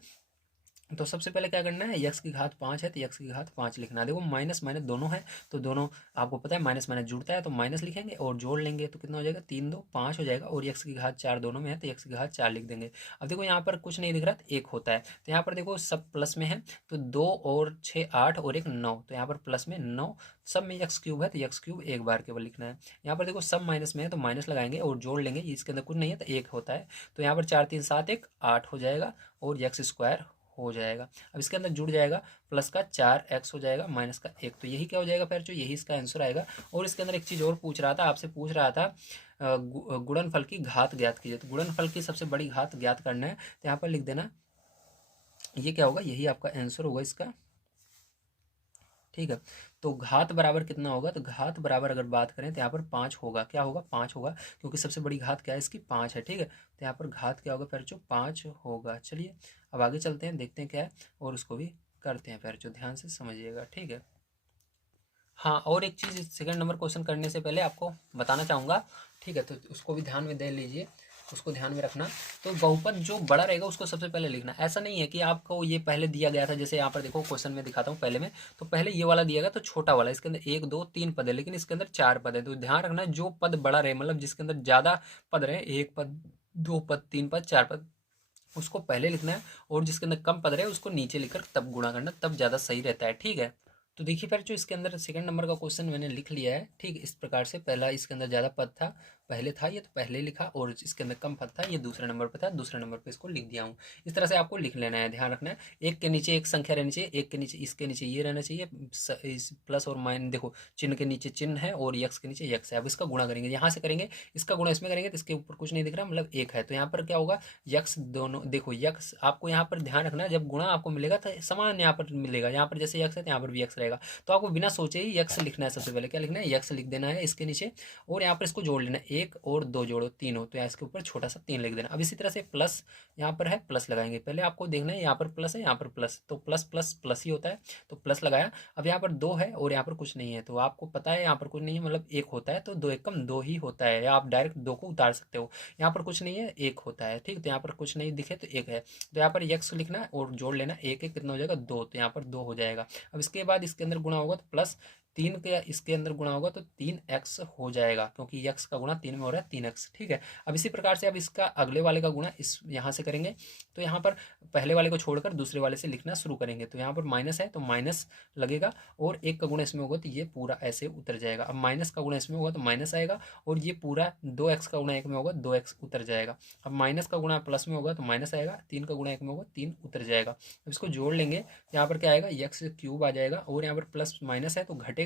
तो सबसे पहले क्या करना है, यक्स की घात 5 है तो यक्स की घात 5 लिखना है। देखो माइनस माइनस दोनों है तो दोनों आपको पता है माइनस माइनस जुड़ता है, तो माइनस लिखेंगे और जोड़ लेंगे तो कितना हो जाएगा 3 2 5 हो जाएगा, और यक्स की घात 4 दोनों में है तो यक्स की घात 4 लिख देंगे। अब देखो यहाँ पर कुछ नहीं दिख रहा तो 1 होता है, तो यहाँ पर देखो सब प्लस में है, तो 2 और 6 8 और 1 9, तो यहाँ पर प्लस में 9, सब में यक्स क्यूब है तो यक्स क्यूब एक बार केवल लिखना है। यहाँ पर देखो सब माइनस में है तो माइनस लगाएंगे और जोड़ लेंगे, इसके अंदर कुछ नहीं है तो 1 होता है, तो यहाँ पर 4 3 7 1 8 हो जाएगा, और यक्स स्क्वायर हो जाएगा। अब इसके अंदर जुड़ जाएगा, प्लस का 4x हो जाएगा, माइनस का 1, तो यही क्या हो जाएगा फिर, जो यही इसका आंसर आएगा। और इसके अंदर एक चीज़ और पूछ रहा था, आपसे पूछ रहा था गुणनफल की घात ज्ञात कीजिए। तो गुणनफल की सबसे बड़ी घात ज्ञात करना है, तो यहाँ पर लिख देना ये क्या होगा, यही आपका आंसर होगा इसका। ठीक है, तो घात बराबर कितना होगा, तो घात बराबर अगर बात करें तो यहाँ पर 5 होगा। क्या होगा, 5 होगा, क्योंकि सबसे बड़ी घात क्या है इसकी 5 है। ठीक है, तो यहाँ पर घात क्या होगा फिर, जो 5 होगा। चलिए अब आगे चलते हैं, देखते हैं क्या है, और उसको भी करते हैं फिर, जो ध्यान से समझिएगा। ठीक है, हाँ और एक चीज़ सेकंड नंबर क्वेश्चन करने से पहले आपको बताना चाहूँगा। ठीक है, तो उसको भी ध्यान में दे लीजिए, उसको ध्यान में रखना। तो बहुपद जो बड़ा रहेगा उसको सबसे पहले लिखना। ऐसा नहीं है कि आपको ये पहले दिया गया था, जैसे यहाँ पर देखो क्वेश्चन में दिखाता हूँ पहले में, तो पहले ये वाला दिया गया तो छोटा वाला, इसके अंदर 1 2 3 पद है, लेकिन इसके अंदर 4 पद है। तो ध्यान रखना जो पद बड़ा रहे, मतलब जिसके अंदर ज़्यादा पद रहे, एक पद 2 पद, 3 पद, 4 पद, उसको पहले लिखना है और जिसके अंदर कम पद रहे उसको नीचे लिखकर तब गुणा करना, तब ज़्यादा सही रहता है। ठीक है, तो देखिए फिर जो इसके अंदर सेकंड नंबर का क्वेश्चन मैंने लिख लिया है। ठीक, इस प्रकार से पहला इसके अंदर ज़्यादा पद था, पहले था ये, तो पहले लिखा, और इसके अंदर कम पद था ये दूसरे नंबर पर था, दूसरे नंबर पे इसको लिख दिया हूँ। इस तरह से आपको लिख लेना है, ध्यान रखना है। एक के नीचे एक संख्या रहनी चाहिए, एक के नीचे इसके नीचे ये रहना चाहिए, इस प्लस और माइनस, देखो चिन्ह के नीचे चिन्ह है और यक्स के नीचे यक्स है। अब इसका गुणा करेंगे, यहाँ से करेंगे, इसका गुणा इसमें करेंगे तो इसके ऊपर कुछ नहीं दिख रहा, मतलब एक है, तो यहाँ पर क्या होगा, यक्स दोनों, देखो यक्स आपको यहाँ पर ध्यान रखना, जब गुणा आपको मिलेगा तो समान यहाँ पर मिलेगा, यहाँ पर जैसे यक्स है तो यहाँ पर भी यक्स रहेगा। तो आपको बिना सोचे ही यक्स लिखना है, सबसे पहले क्या लिखना है, यक्स लिख देना है इसके नीचे, और यहाँ पर इसको जोड़ लेना है, एक और दो जोड़ो तीन हो, तो यहाँ इसके ऊपर छोटा सा तीन लिख देना। अब इसी तरह से प्लस यहाँ पर है, प्लस लगाएंगे, पहले आपको देखना है यहाँ पर प्लस है, यहाँ पर प्लस, तो प्लस प्लस प्लस ही होता है, तो प्लस लगाया। अब यहाँ पर दो है और यहाँ पर कुछ नहीं है, तो आपको पता है यहाँ पर कुछ नहीं है, मतलब एक होता है, तो दो एकम दो ही होता है, या आप डायरेक्ट दो को उतार सकते हो। यहाँ पर कुछ नहीं है, एक होता है। ठीक, तो यहाँ पर कुछ नहीं दिखे तो एक है, तो यहाँ पर यक्स लिखना है और जोड़ लेना, एक एक कितना हो जाएगा, दो, तो यहाँ पर दो हो जाएगा। अब इसके बाद इसके अंदर गुणा होगा तो प्लस तीन के इसके अंदर गुणा होगा तो 3x हो जाएगा, क्योंकि x का गुणा 3 में हो रहा है 3x। ठीक है, अब इसी प्रकार से अब इसका अगले वाले का गुणा इस यहाँ से करेंगे, तो यहाँ पर पहले वाले को छोड़कर दूसरे वाले से लिखना शुरू करेंगे, तो यहाँ पर माइनस है तो माइनस लगेगा, और एक का गुणा इसमें होगा तो ये पूरा ऐसे उतर जाएगा। अब माइनस का गुणा इसमें होगा तो माइनस आएगा, और ये पूरा 2x का गुणा एक में होगा 2x उतर जाएगा। अब माइनस का गुणा प्लस में होगा तो माइनस आएगा, 3 का गुणा एक में होगा 3 उतर जाएगा। अब इसको जोड़ लेंगे, यहाँ पर क्या आएगा, यक्स क्यूब आ जाएगा, और यहाँ पर प्लस माइनस है तो घटेगा,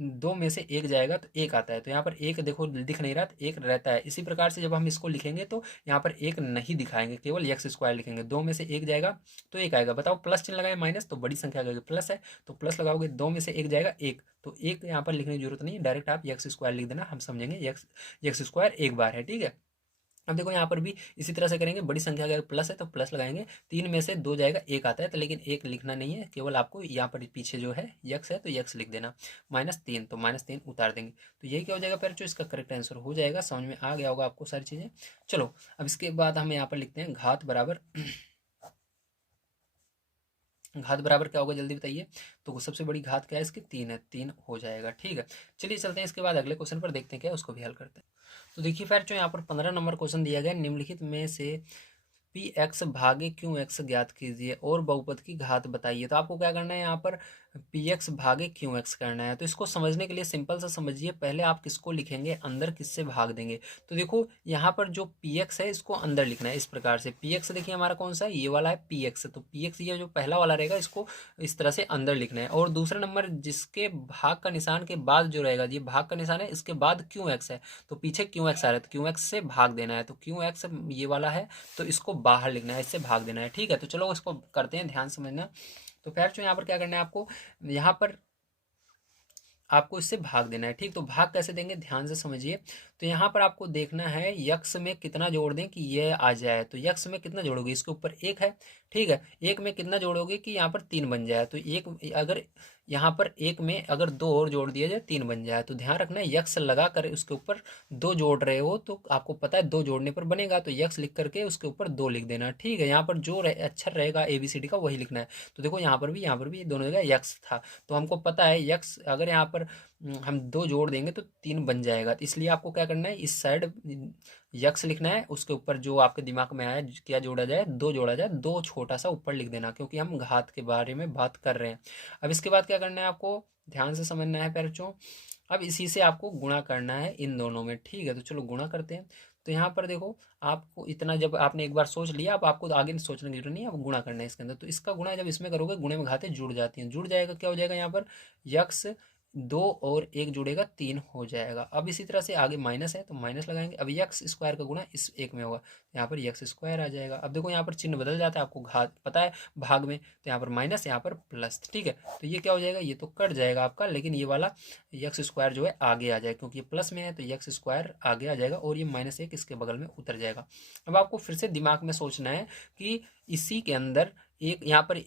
दो में से एक जाएगा तो एक आता है, तो यहाँ पर एक देखो दिख नहीं रहा तो एक रहता है। इसी प्रकार से जब हम इसको लिखेंगे तो यहाँ पर एक नहीं दिखाएंगे, केवल एक्स स्क्वायर लिखेंगे, दो में से एक जाएगा तो एक आएगा। बताओ प्लस चिन्ह लगाए माइनस तो बड़ी संख्या आ गई, प्लस है तो प्लस लगाओगे, दो में से एक जाएगा एक, तो एक यहाँ पर लिखने की जरूरत नहीं है, डायरेक्ट आप एक्स स्क्वायर लिख देना, हम समझेंगे एक्स एक्स स्क्वायर एक बार है। ठीक है, अब देखो यहाँ पर भी इसी तरह से करेंगे, बड़ी संख्या अगर प्लस है तो प्लस लगाएंगे, तीन में से दो जाएगा एक आता है, तो लेकिन एक लिखना नहीं है, केवल आपको यहाँ पर पीछे जो है यक्स है तो यक्स लिख देना, -3 तो -3 उतार देंगे, तो यही क्या हो जाएगा फिर जो इसका करेक्ट आंसर हो जाएगा। समझ में आ गया होगा आपको सारी चीज़ें। चलो अब इसके बाद हम यहाँ पर लिखते हैं घात बराबर घात बराबर क्या होगा जल्दी बताइए। तो सबसे बड़ी घात क्या है इसकी, 3 है, 3 हो जाएगा। ठीक है, चलिए चलते हैं इसके बाद अगले क्वेश्चन पर, देखते हैं क्या उसको भी हल करते हैं। तो देखिए फिर जो यहाँ पर 15 नंबर क्वेश्चन दिया गया, निम्नलिखित में से पी एक्स भागे क्यू एक्स ज्ञात कीजिए और बहुपद की घात बताइए। तो आपको क्या करना है, यहाँ पर पी एक्स भागे क्यू एक्स करना है। तो इसको समझने के लिए सिंपल सा समझिए, पहले आप किसको लिखेंगे, अंदर किससे भाग देंगे। तो देखो यहाँ पर जो पी एक्स है इसको अंदर लिखना है, इस प्रकार से पी एक्स देखिए हमारा कौन सा है, ये वाला है पी एक्स, तो पी एक्स ये जो पहला वाला रहेगा इसको इस तरह से अंदर लिखना है। और दूसरा नंबर जिसके भाग का निशान के बाद जो रहेगा, ये भाग का निशान है, इसके बाद क्यू एक्स है, तो पीछे क्यू एक्स आ रहा है, तो क्यू एक्स से भाग देना है, तो क्यू एक्स ये वाला है तो इसको बाहर लिखना है, इससे भाग देना है। ठीक है, तो चलो इसको करते हैं, ध्यान समझना। तो फिर जो यहाँ पर क्या करना है आपको, यहाँ पर आपको इससे भाग देना है। ठीक, तो भाग कैसे देंगे ध्यान से समझिए। तो यहाँ पर आपको देखना है यक्स में कितना जोड़ दें कि ये आ जाए, तो यक्स में कितना जोड़ोगे, इसके ऊपर एक है। ठीक है, एक में कितना जोड़ोगे कि यहाँ पर 3 बन जाए, तो एक अगर यहाँ पर एक में अगर दो और जोड़ दिया जाए 3 बन जाए, तो ध्यान रखना है यक्स लगा कर उसके ऊपर दो जोड़ रहे हो तो आपको पता है दो जोड़ने पर बनेगा, तो यक्स लिख करके उसके ऊपर दो लिख देना। ठीक है, यहाँ पर जो अक्षर रहेगा ABCD का वही लिखना है। तो देखो यहाँ पर भी दोनों जगह यक्स था, तो हमको पता है यक्स अगर यहाँ पर हम दो जोड़ देंगे तो 3 बन जाएगा, तो इसलिए आपको क्या करना है, इस साइड यक्स लिखना है, उसके ऊपर जो आपके दिमाग में आया क्या जोड़ा जाए, दो जोड़ा जाए, दो छोटा सा ऊपर लिख देना, क्योंकि हम घात के बारे में बात कर रहे हैं। अब इसके बाद क्या करना है आपको ध्यान से समझना है पैरचों। अब इसी से आपको गुणा करना है इन दोनों में। ठीक है, तो चलो गुणा करते हैं। तो यहाँ पर देखो आपको इतना जब आपने एक बार सोच लिया, अब आपको आगे सोचने की जरूरत नहीं है, अब गुणा करना है इसके अंदर। तो इसका गुणा जब इसमें करोगे, गुणे में घातें जुड़ जाती हैं, जुड़ जाएगा क्या हो जाएगा, यहाँ पर यक्स दो और एक जुड़ेगा 3 हो जाएगा। अब इसी तरह से आगे माइनस है तो माइनस लगाएंगे, अब यक्स स्क्वायर का गुणा इस एक में होगा, यहाँ पर यक्स स्क्वायर आ जाएगा। अब देखो यहाँ पर चिन्ह बदल जाता है, आपको घात पता है भाग में, तो यहाँ पर माइनस यहाँ पर प्लस। ठीक है, तो ये क्या हो जाएगा, ये तो कट जाएगा आपका, लेकिन ये वाला यक्स स्क्वायर जो है आगे आ जाएगा, क्योंकि ये प्लस में है तो यक्स स्क्वायर आगे आ जाएगा, और ये -1 इसके बगल में उतर जाएगा। अब आपको फिर से दिमाग में सोचना है कि इसी के अंदर एक यहाँ पर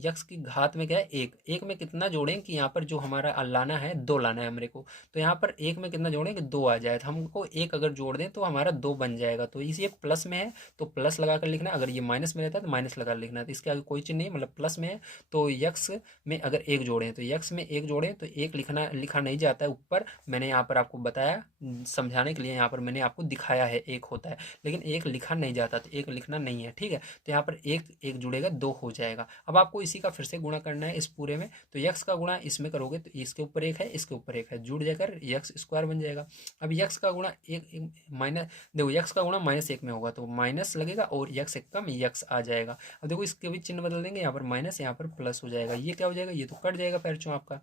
यक्स की घात में क्या है, एक, एक में कितना जोड़ें कि यहाँ पर जो हमारा लाना है 2 लाना है मेरे को, तो यहाँ पर एक में कितना जोड़ें कि 2 आ जाए, तो हमको एक अगर जोड़ दें तो हमारा 2 बन जाएगा। तो इसी ये प्लस में है तो प्लस लगा कर लिखना, अगर ये माइनस में रहता है तो माइनस लगा लिखना, तो इसके आगे कोई चीज़ नहीं, मतलब प्लस में है तो यक्स में अगर एक जोड़ें तो यक्स में एक जोड़ें तो एक लिखा नहीं जाता है ऊपर, मैंने यहाँ पर आपको बताया समझाने के लिए, यहाँ पर मैंने आपको दिखाया है एक होता है, लेकिन एक लिखा नहीं जाता, तो एक लिखना नहीं है, ठीक है। तो यहाँ पर एक एक जुड़ेगा 2 हो जाएगा। अब आपको इसी का फिर से गुणा करना है इस पूरे में, तो यक्स का गुणा इसमें करोगे तो इसके ऊपर एक है, इसके ऊपर एक है, जुड़ जाकर यक्स स्क्वायर बन जाएगा। अब यक्स का गुणा एक माइनस, देखो यक्स का गुणा -1 में होगा तो माइनस लगेगा और यक्स एक कम यक्स आ जाएगा। अब देखो इसके भी चिन्ह बदल देंगे, यहाँ पर माइनस यहाँ पर प्लस हो जाएगा, ये क्या हो जाएगा, ये तो कट जाएगा पैरचों आपका,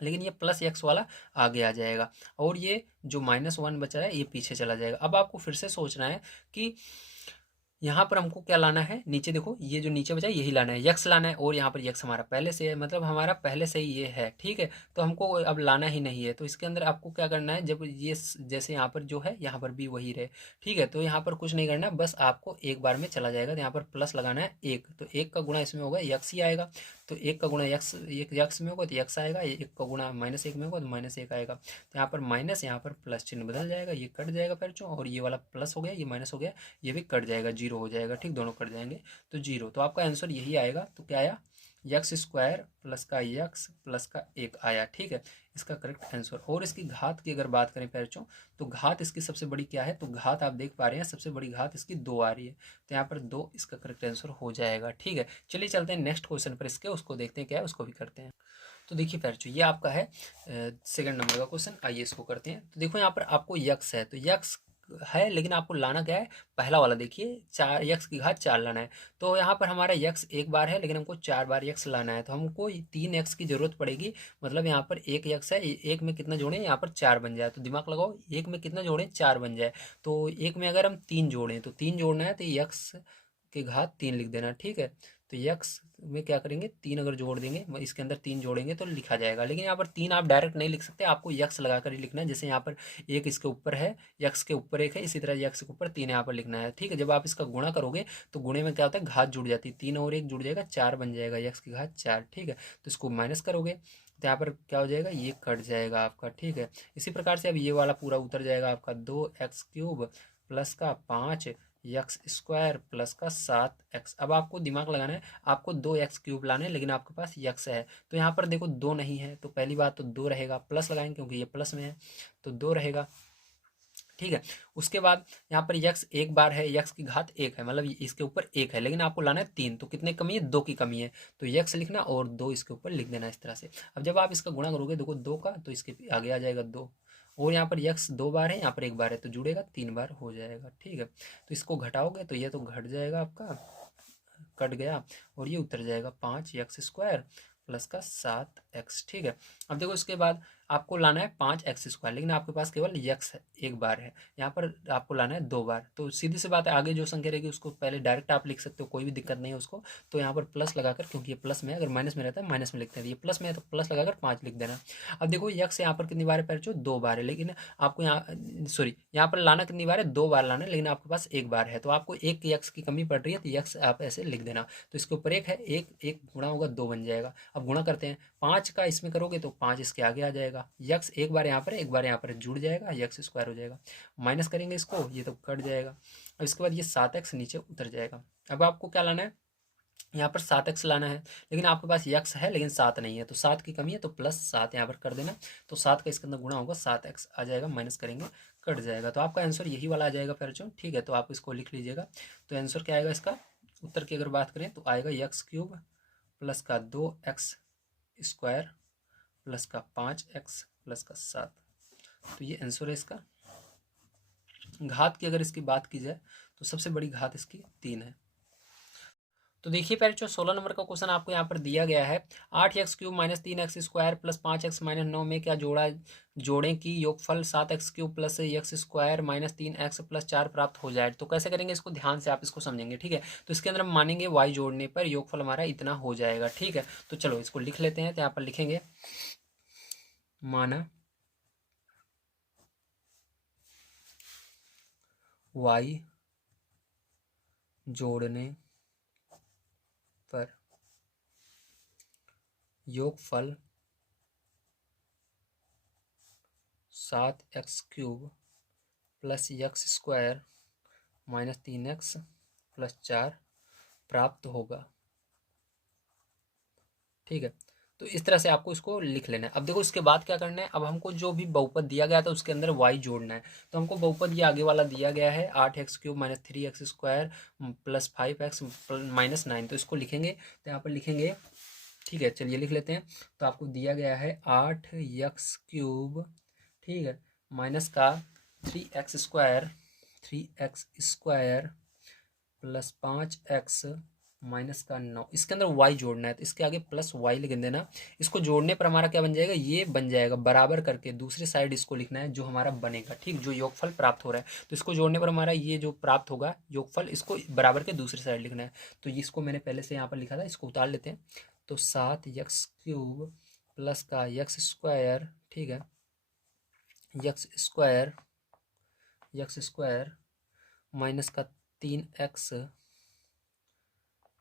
लेकिन ये प्लस एक्स वाला आगे आ जाएगा, और ये जो -1 बचा है ये पीछे चला जाएगा। अब आपको फिर से सोचना है कि यहाँ पर हमको क्या लाना है, नीचे देखो ये जो नीचे बचा है यही लाना है, यक्स लाना है, और यहाँ पर यक्स हमारा पहले से है, मतलब हमारा पहले से ही ये है, ठीक है। तो हमको अब लाना ही नहीं है, तो इसके अंदर आपको क्या करना है, जब ये जैसे यहाँ पर जो है यहाँ पर भी वही रहे, ठीक है। तो यहाँ पर कुछ नहीं करना, बस आपको एक बार में चला जाएगा, तो यहाँ पर प्लस लगाना है एक, तो एक का गुणा इसमें होगा यक्स ही आएगा, तो एक का गुणा यक्स, एक यक्स में होगा तो यक्स आएगा, एक का गुणा -1 में होगा तो -1 आएगा, तो यहाँ पर माइनस, यहाँ पर प्लस चिन्ह बदल जाएगा, ये कट जाएगा पैरचों, और ये वाला प्लस हो गया, ये माइनस हो गया, ये भी कट जाएगा, जीरो हो जाएगा, ठीक, दोनों कट जाएंगे तो जीरो। तो आपका आंसर यही आएगा, तो क्या आया, यक्स स्क्वायर प्लस का यक्स प्लस का एक आया, ठीक है, इसका करेक्ट आंसर। और इसकी घात की अगर बात करें पैरचों, तो घात इसकी सबसे बड़ी क्या है, तो घात आप देख पा रहे हैं सबसे बड़ी घात इसकी 2 आ रही है, तो यहाँ पर 2 इसका करेक्ट आंसर हो जाएगा, ठीक है। चलिए चलते हैं नेक्स्ट क्वेश्चन पर इसके, उसको देखते हैं क्या है, उसको भी करते हैं। तो देखिए पैरचों, ये आपका है सेकंड नंबर का क्वेश्चन, आइए इसको करते हैं। तो देखो यहाँ पर आपको यक्स है, तो यक्स है, लेकिन आपको लाना क्या है, पहला वाला देखिए, 4 यक्स की घात 4 लाना है, तो यहाँ पर हमारा यक्स एक बार है, लेकिन हमको 4 बार यक्स लाना है, तो हमको 3 एक्स की जरूरत पड़ेगी, मतलब यहाँ पर एक यक्स है, एक में कितना जोड़ें, यहाँ पर 4 बन जाए, तो दिमाग लगाओ, एक में कितना जोड़ें, 4 बन जाए, तो एक में अगर हम 3 जोड़ें, तो 3 जोड़ना है तो यक्स की घात 3 लिख देना, ठीक है। तो यक्स में क्या करेंगे, 3 अगर जोड़ देंगे, इसके अंदर 3 जोड़ेंगे तो लिखा जाएगा, लेकिन यहाँ पर 3 आप डायरेक्ट नहीं लिख सकते, आपको यक्स लगा कर ही लिखना है, जैसे यहाँ पर एक इसके ऊपर है, यक्स के ऊपर एक है, इसी तरह यक्स के ऊपर 3 यहाँ पर लिखना है, ठीक है। जब आप इसका गुणा करोगे तो गुणे में क्या होता है, घात जुड़ जाती है, 3 और 1 जुड़ जाएगा, 4 बन जाएगा, यक्स की घात 4, ठीक है। तो इसको माइनस करोगे तो यहाँ पर क्या हो जाएगा, ये कट जाएगा आपका, ठीक है। इसी प्रकार से अब ये वाला पूरा उतर जाएगा आपका, 2x³ प्लस का 5 यक्स स्क्वायर प्लस का 7x। अब आपको दिमाग लगाना है, आपको 2x³ लाना है, लेकिन आपके पास यक्स है, तो यहाँ पर देखो 2 नहीं है, तो पहली बात तो 2 रहेगा, प्लस लगाएंगे क्योंकि ये प्लस में है, तो 2 रहेगा, ठीक है। उसके बाद यहाँ पर यक्स एक बार है, यक्स की घात 1 है, मतलब इसके ऊपर 1 है, लेकिन आपको लाना है 3, तो कितने कमी है, 2 की कमी है, तो यक्स लिखना और 2 इसके ऊपर लिख देना इस तरह से। अब जब आप इसका गुणा करोगे देखो 2 का, तो इसके आगे आ जाएगा 2, और यहाँ पर यक्स 2 बार है, यहाँ पर 1 बार है, तो जुड़ेगा 3 बार हो जाएगा, ठीक है। तो इसको घटाओगे तो ये तो घट जाएगा आपका, कट गया, और ये उतर जाएगा 5 यक्स स्क्वायर प्लस का 7x, ठीक है। अब देखो इसके बाद आपको लाना है 5x स्क्वायर, लेकिन आपके पास केवल यक्स एक बार है, यहाँ पर आपको लाना है 2 बार, तो सीधी सी बात है, आगे जो संख्या रहेगी उसको पहले डायरेक्ट आप लिख सकते हो, कोई भी दिक्कत नहीं है उसको। तो यहाँ पर प्लस लगाकर, क्योंकि ये प्लस में है, अगर माइनस में रहता है माइनस में लिखते हैं, ये प्लस में है तो प्लस लगाकर 5 लिख देना। अब देखो यक्स यहाँ पर कितनी बार है पैरचो, 2 बार है, लेकिन आपको यहाँ सॉरी यहाँ पर लाना कितनी बार है, 2 बार लाना है, लेकिन आपके पास 1 बार है, तो आपको एक यक्स की कमी पड़ रही है, तो यक्स आप ऐसे लिख देना। तो इसके ऊपर एक है, एक एक गुणा होगा 2 बन जाएगा। अब गुणा करते हैं, 5 का इसमें करोगे तो 5 इसके आगे आ जाएगा, यक्स एक बार यहाँ पर एक बार यहाँ पर जुड़ जाएगा, यक्स स्क्वायर हो जाएगा, माइनस करेंगे इसको, ये तो कट जाएगा। अब इसके बाद ये 7x नीचे उतर जाएगा। अब आपको क्या लाना है, यहाँ पर 7x लाना है, लेकिन आपके पास यक्स है लेकिन 7 नहीं है, तो 7 की कमी है, तो +7 यहाँ पर कर देना, तो 7 का इसके अंदर गुणा होगा, 7x आ जाएगा, माइनस करेंगे कट जाएगा, तो आपका आंसर यही वाला आ जाएगा पैरचों, ठीक है। तो आप इसको लिख लीजिएगा, तो आंसर क्या आएगा इसका, उत्तर की अगर बात करें तो आएगा x³ प्लस का 2x स्क्वायर प्लस का 5x प्लस का 7, तो ये आंसर है इसका। घात की अगर इसकी बात की जाए तो सबसे बड़ी घात इसकी 3 है। तो देखिए पैरचों 16 नंबर का क्वेश्चन आपको यहाँ पर दिया गया है, 8x³ -3x square plus 5x -9 में क्या जोड़ें कि योगफल 7x³ plus x square -3x plus 4 प्राप्त हो जाए। तो कैसे करेंगे इसको, ध्यान से आप इसको समझेंगे, ठीक है। तो इसके अंदर हम मानेंगे y जोड़ने पर योगफल हमारा इतना हो जाएगा, ठीक है। तो चलो इसको लिख लेते हैं, तो यहाँ पर लिखेंगे, माना y जोड़ने पर योगफल 7x³ plus x² minus 3x plus 4 प्राप्त होगा। ठीक है, तो इस तरह से आपको इसको लिख लेना है। अब देखो इसके बाद क्या करना है, अब हमको जो भी बहुपद दिया गया था उसके अंदर y जोड़ना है। तो हमको बहुपद ये आगे वाला दिया गया है 8x³ minus 3x² plus 5x minus 9, तो इसको लिखेंगे, तो यहाँ पर लिखेंगे। ठीक है, चलिए लिख लेते हैं। तो आपको दिया गया है 8x³, ठीक है, माइनस का 3x² प्लस 5x माइनस का 9, इसके अंदर y जोड़ना है, तो इसके आगे प्लस y लिख देना। इसको जोड़ने पर हमारा क्या बन जाएगा, ये बन जाएगा बराबर करके दूसरी साइड इसको लिखना है जो हमारा बनेगा। ठीक, जो योगफल प्राप्त हो रहा है, तो इसको जोड़ने पर हमारा ये जो प्राप्त होगा योगफल, इसको बराबर के दूसरी साइड लिखना है। तो इसको मैंने पहले से यहाँ पर लिखा था, इसको उतार लेते हैं। तो 7x³ प्लस का x², ठीक है, x² माइनस का 3x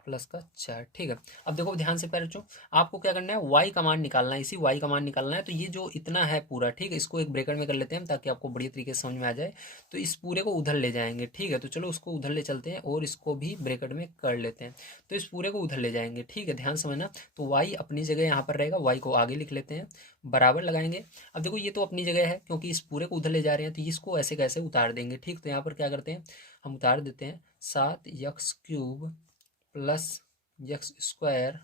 प्लस का 4। ठीक है, अब देखो ध्यान से पैर बच्चों, आपको क्या करना है, y का मान निकालना है, इसी y का मान निकालना है। तो ये जो इतना है पूरा, ठीक है, इसको एक ब्रैकेट में कर लेते हैं ताकि आपको बढ़िया तरीके से समझ में आ जाए। तो इस पूरे को उधर ले जाएंगे। ठीक है, तो चलो उसको उधर ले चलते हैं और इसको भी ब्रैकेट में कर लेते हैं। तो इस पूरे को उधर ले जाएंगे। ठीक है, ध्यान समझना। तो y अपनी जगह यहाँ पर रहेगा, y को आगे लिख लेते हैं, बराबर लगाएंगे। अब देखो ये तो अपनी जगह है क्योंकि इस पूरे को उधर ले जा रहे हैं, तो इसको ऐसे कैसे उतार देंगे। ठीक, तो यहाँ पर क्या करते हैं, हम उतार देते हैं 7x³ plus x²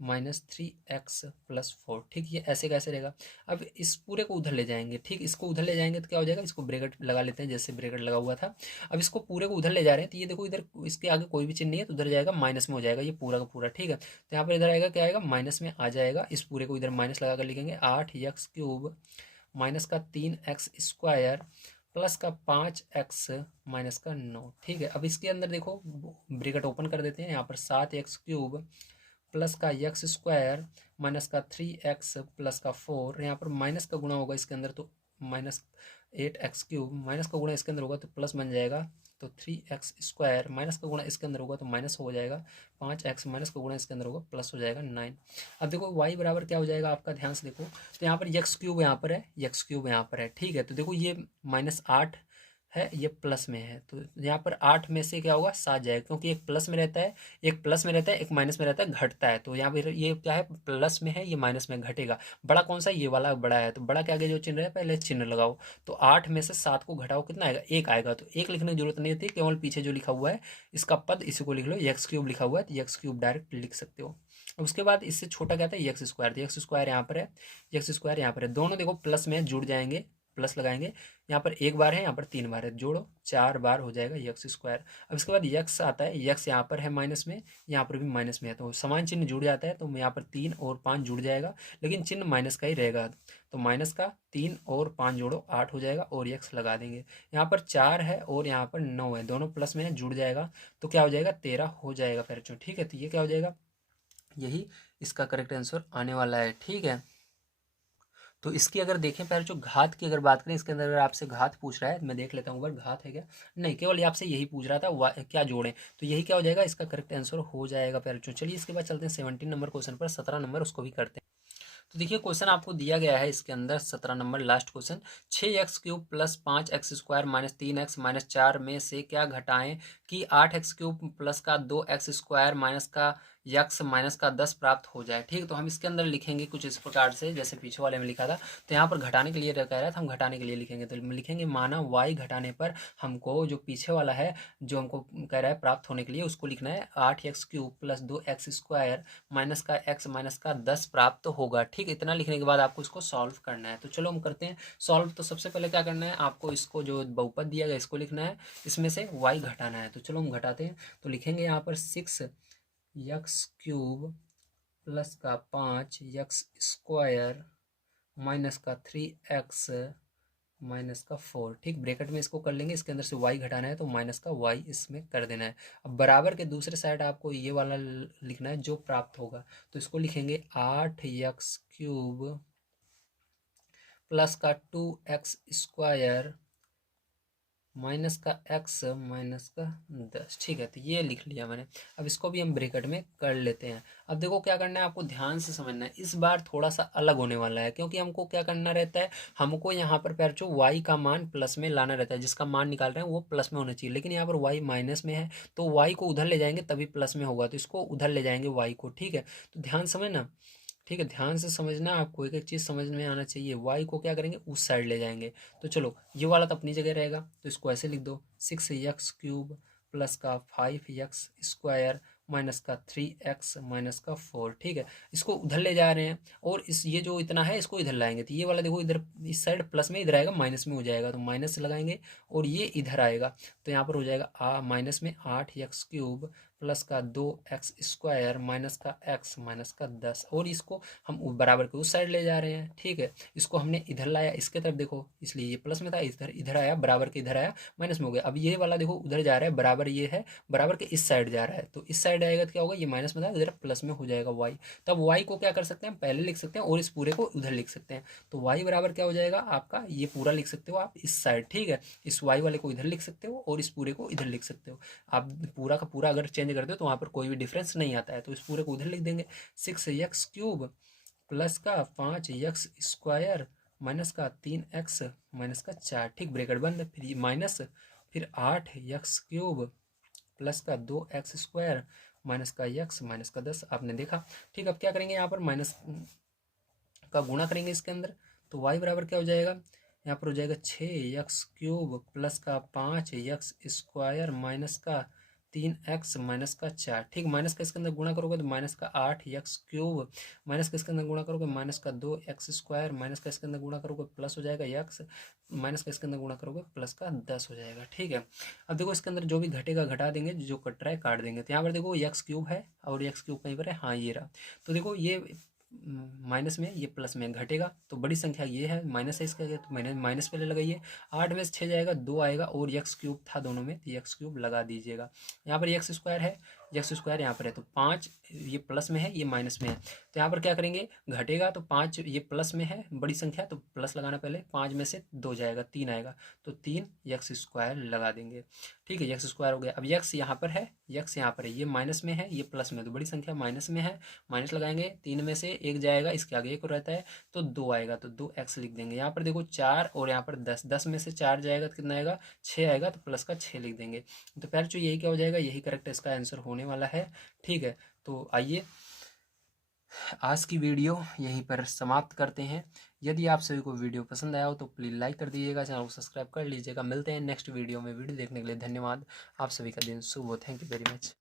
minus 3x plus 4। ठीक, ये ऐसे कैसे रहेगा। अब इस पूरे को उधर ले जाएंगे। ठीक, इसको उधर ले जाएंगे तो क्या हो जाएगा, इसको ब्रैकेट लगा लेते हैं जैसे ब्रैकेट लगा हुआ था। अब इसको पूरे को उधर ले जा रहे हैं, तो ये देखो इधर इसके आगे कोई भी चिन्ह नहीं है, तो उधर जाएगा माइनस में हो जाएगा ये पूरा का पूरा। ठीक है, तो यहाँ पर इधर आएगा, क्या आएगा, माइनस में आ जाएगा। इस पूरे को इधर माइनस लगा कर लिखेंगे, 8x³ माइनस का 3x² प्लस का 5x माइनस का 9। ठीक है, अब इसके अंदर देखो ब्रैकेट ओपन कर देते हैं, यहाँ पर 7x³ प्लस का x² माइनस का 3x प्लस का 4, यहाँ पर माइनस का गुणा होगा इसके अंदर, तो माइनस 8x³ माइनस का गुणा इसके अंदर होगा तो प्लस बन जाएगा। तो 3x² माइनस का गुणा इसके अंदर होगा तो माइनस हो जाएगा। 5x माइनस का गुणा इसके अंदर होगा प्लस हो जाएगा 9। अब देखो y बराबर क्या हो जाएगा आपका, ध्यान से देखो। तो यहाँ पर x³ यहाँ पर है, x³ यहाँ पर है। ठीक है, तो देखो ये -8 है, ये प्लस में है, तो यहाँ पर 8 में से क्या होगा, 7 जाएगा, क्योंकि एक प्लस में रहता है, एक प्लस में रहता है, एक माइनस में रहता है, घटता है। तो यहाँ पर ये क्या है, प्लस में है, ये माइनस में घटेगा। बड़ा कौन सा, ये वाला बड़ा है, तो बड़ा के आगे जो चिन्ह है पहले चिन्ह लगाओ। तो 8 में से 7 को घटाओ, कितना आएगा, 1 आएगा। तो 1 लिखने की जरूरत नहीं होती, केवल पीछे जो लिखा हुआ है इसका पद इसी को लिख लो, x³ लिखा हुआ है तो x³ डायरेक्ट लिख सकते हो। उसके बाद इससे छोटा क्या था, x², तो x² यहाँ पर है, x² यहाँ पर है, दोनों देखो प्लस में जुड़ जाएंगे, प्लस लगाएंगे। यहाँ पर 1 बार है, यहाँ पर 3 बार है, जोड़ो 4 बार हो जाएगा x²। अब इसके बाद x आता है, x यहाँ पर है माइनस में, यहाँ पर भी माइनस में है, तो समान चिन्ह जुड़ जाता है, तो यहाँ पर 3 और 5 जुड़ जाएगा, लेकिन चिन्ह माइनस का ही रहेगा। तो माइनस का 3 और 5 जोड़ो 8 हो जाएगा और x लगा देंगे। यहाँ पर 4 है और यहाँ पर 9 है, दोनों प्लस में है, जुड़ जाएगा, तो क्या हो जाएगा, 13 हो जाएगा फिर। ठीक है, तो ये क्या हो जाएगा, यही इसका करेक्ट आंसर आने वाला है। ठीक है, तो इसकी अगर देखें पहले जो घात की अगर बात करें, इसके अंदर अगर आपसे घात पूछ रहा है, मैं देख लेता हूँ अगर घात है क्या, नहीं, केवल ये आपसे यही पूछ रहा था क्या जोड़ें, तो यही क्या हो जाएगा, इसका करेक्ट आंसर हो जाएगा पहले। चलिए इसके बाद चलते हैं 17 नंबर क्वेश्चन पर, 17 नंबर उसको भी करते हैं। तो देखिए क्वेश्चन आपको दिया गया है इसके अंदर 17 number last question, 6x³ plus 5x² minus 3x minus 4 में से क्या घटाएं कि 8x³ प्लस का 2x² माइनस का x माइनस का 10 प्राप्त हो जाए। ठीक, तो हम इसके अंदर लिखेंगे कुछ इस प्रकार से जैसे पीछे वाले में लिखा था। तो यहाँ पर घटाने के लिए कह रहा था, हम घटाने के लिए लिखेंगे, तो लिखेंगे माना y घटाने पर हमको जो पीछे वाला है जो हमको कह रहा है प्राप्त होने के लिए, उसको लिखना है 8x³ प्लस 2x² माइनस का x माइनस का 10 प्राप्त होगा। ठीक, इतना लिखने के बाद आपको इसको सॉल्व करना है। तो चलो हम करते हैं सॉल्व। तो सबसे पहले क्या करना है, आपको इसको जो बहुपद दिया गया इसको लिखना है, इसमें से y घटाना है। तो चलो हम घटाते हैं, तो लिखेंगे यहाँ पर 6x³ प्लस का 5x² माइनस का 3x माइनस का 4। ठीक, ब्रैकेट में इसको कर लेंगे, इसके अंदर से y घटाना है तो माइनस का y इसमें कर देना है। अब बराबर के दूसरे साइड आपको ये वाला लिखना है जो प्राप्त होगा, तो इसको लिखेंगे 8x³ प्लस का 2x² माइनस का x माइनस का 10। ठीक है, तो ये लिख लिया मैंने। अब इसको भी हम ब्रैकेट में कर लेते हैं। अब देखो क्या करना है, आपको ध्यान से समझना है। इस बार थोड़ा सा अलग होने वाला है, क्योंकि हमको क्या करना रहता है, हमको यहाँ पर पैर जो y का मान प्लस में लाना रहता है, जिसका मान निकाल रहे हैं वो प्लस में होना चाहिए। लेकिन यहाँ पर y माइनस में है, तो y को उधर ले जाएंगे तभी प्लस में होगा, तो इसको उधर ले जाएंगे y को। ठीक है, तो ध्यान समझना। ठीक है, ध्यान से समझना, आपको एक एक चीज़ समझ में आना चाहिए। y को क्या करेंगे, उस साइड ले जाएंगे। तो चलो, ये वाला तो अपनी जगह रहेगा, तो इसको ऐसे लिख दो, 6x³ प्लस का 5x² माइनस का 3x माइनस का 4। ठीक है, इसको उधर ले जा रहे हैं, और इस ये जो इतना है इसको इधर लाएंगे, तो ये वाला देखो इधर इस साइड प्लस में, इधर आएगा माइनस में हो जाएगा, तो माइनस लगाएंगे और ये इधर आएगा, तो यहाँ पर हो जाएगा माइनस में 8x³ प्लस का 2x² माइनस का x माइनस का 10। और इसको हम बराबर के उस साइड ले जा रहे हैं। ठीक है, इसको हमने इधर लाया, इसके तरफ देखो, इसलिए ये प्लस में था, इधर इधर आया, बराबर के इधर आया, माइनस में हो गया। अब ये वाला देखो उधर जा रहा है, बराबर ये है, बराबर के इस साइड जा रहा है, तो इस साइड आएगा तो क्या होगा, ये माइनस में था, इधर प्लस में हो जाएगा y। तब y को क्या कर सकते हैं, पहले लिख सकते हैं और इस पूरे को उधर लिख सकते हैं। तो y बराबर क्या हो जाएगा आपका, ये पूरा लिख सकते हो आप इस साइड। ठीक है, इस y वाले को इधर लिख सकते हो और इस पूरे को इधर लिख सकते हो। आप पूरा का पूरा अगर चेंज करते हो तो वहाँ पर कोई भी डिफरेंस नहीं आता है, तो इस पूरे को उधर लिख देंगे। 6x³ प्लस का 5x² माइनस का 3x माइनस का 4। ठीक, ब्रैकेट बंद, फिर ये माइनस, फिर 8x³ प्लस का 2x² माइनस का x माइनस का 10। आपने देखा। ठीक, अब क्या करेंगे, यहाँ पर माइनस का गुणा करेंगे इसके अंदर, तो y बराबर क्या हो जाएगा, यहाँ पर हो जाएगा 6x³ प्लस का 5x² माइनस का 3x माइनस का 4। ठीक, माइनस का इसके अंदर गुणा करोगे तो माइनस का 8x³ माइनस का इसके अंदर गुणा करोगे माइनस का 2x² माइनस का इसके अंदर गुणा करोगे प्लस हो जाएगा x माइनस का इसके अंदर गुणा करोगे प्लस का 10 हो जाएगा। ठीक है, अब देखो इसके अंदर जो भी घटेगा घटा देंगे, जो कट रहा है काट देंगे। तो यहाँ पर देखो x³ है और x³ कहीं पर है, हाँ ये रहा। तो देखो ये माइनस में, ये प्लस में घटेगा, तो बड़ी संख्या ये है, माइनस है इसका, तो मैंने माइनस पहले लगाइए। 8 में से 6 जाएगा, 2 आएगा, और x³ था दोनों में, तो x³ लगा दीजिएगा। यहाँ पर x² है, x² यहाँ पर है, तो 5 ये प्लस में है, ये माइनस में है, तो यहाँ पर क्या करेंगे, घटेगा तो 5 ये प्लस में है, बड़ी संख्या तो प्लस लगाना पहले। 5 में से 2 जाएगा, 3 आएगा, तो 3x² लगा देंगे। ठीक है, x² हो गया। अब x यहाँ पर है, x यहाँ पर है, ये माइनस में है, ये प्लस में, तो बड़ी संख्या माइनस में है, माइनस लगाएंगे। 3 में से 1 जाएगा, इसके आगे 1 रहता है, तो 2 आएगा, तो 2x लिख देंगे। यहाँ पर देखो 4 और यहाँ पर 10, 10 में से 4 जाएगा तो कितना आएगा, 6 आएगा, तो प्लस का 6 लिख देंगे। तो पहले जो यही क्या हो जाएगा, यही करेक्ट इसका आंसर होने वाला है। ठीक है, तो आइए आज की वीडियो यहीं पर समाप्त करते हैं। यदि आप सभी को वीडियो पसंद आया हो तो प्लीज़ लाइक कर दीजिएगा, चैनल को सब्सक्राइब कर लीजिएगा। मिलते हैं नेक्स्ट वीडियो में। वीडियो देखने के लिए धन्यवाद। आप सभी का दिन शुभ हो। Thank you very much.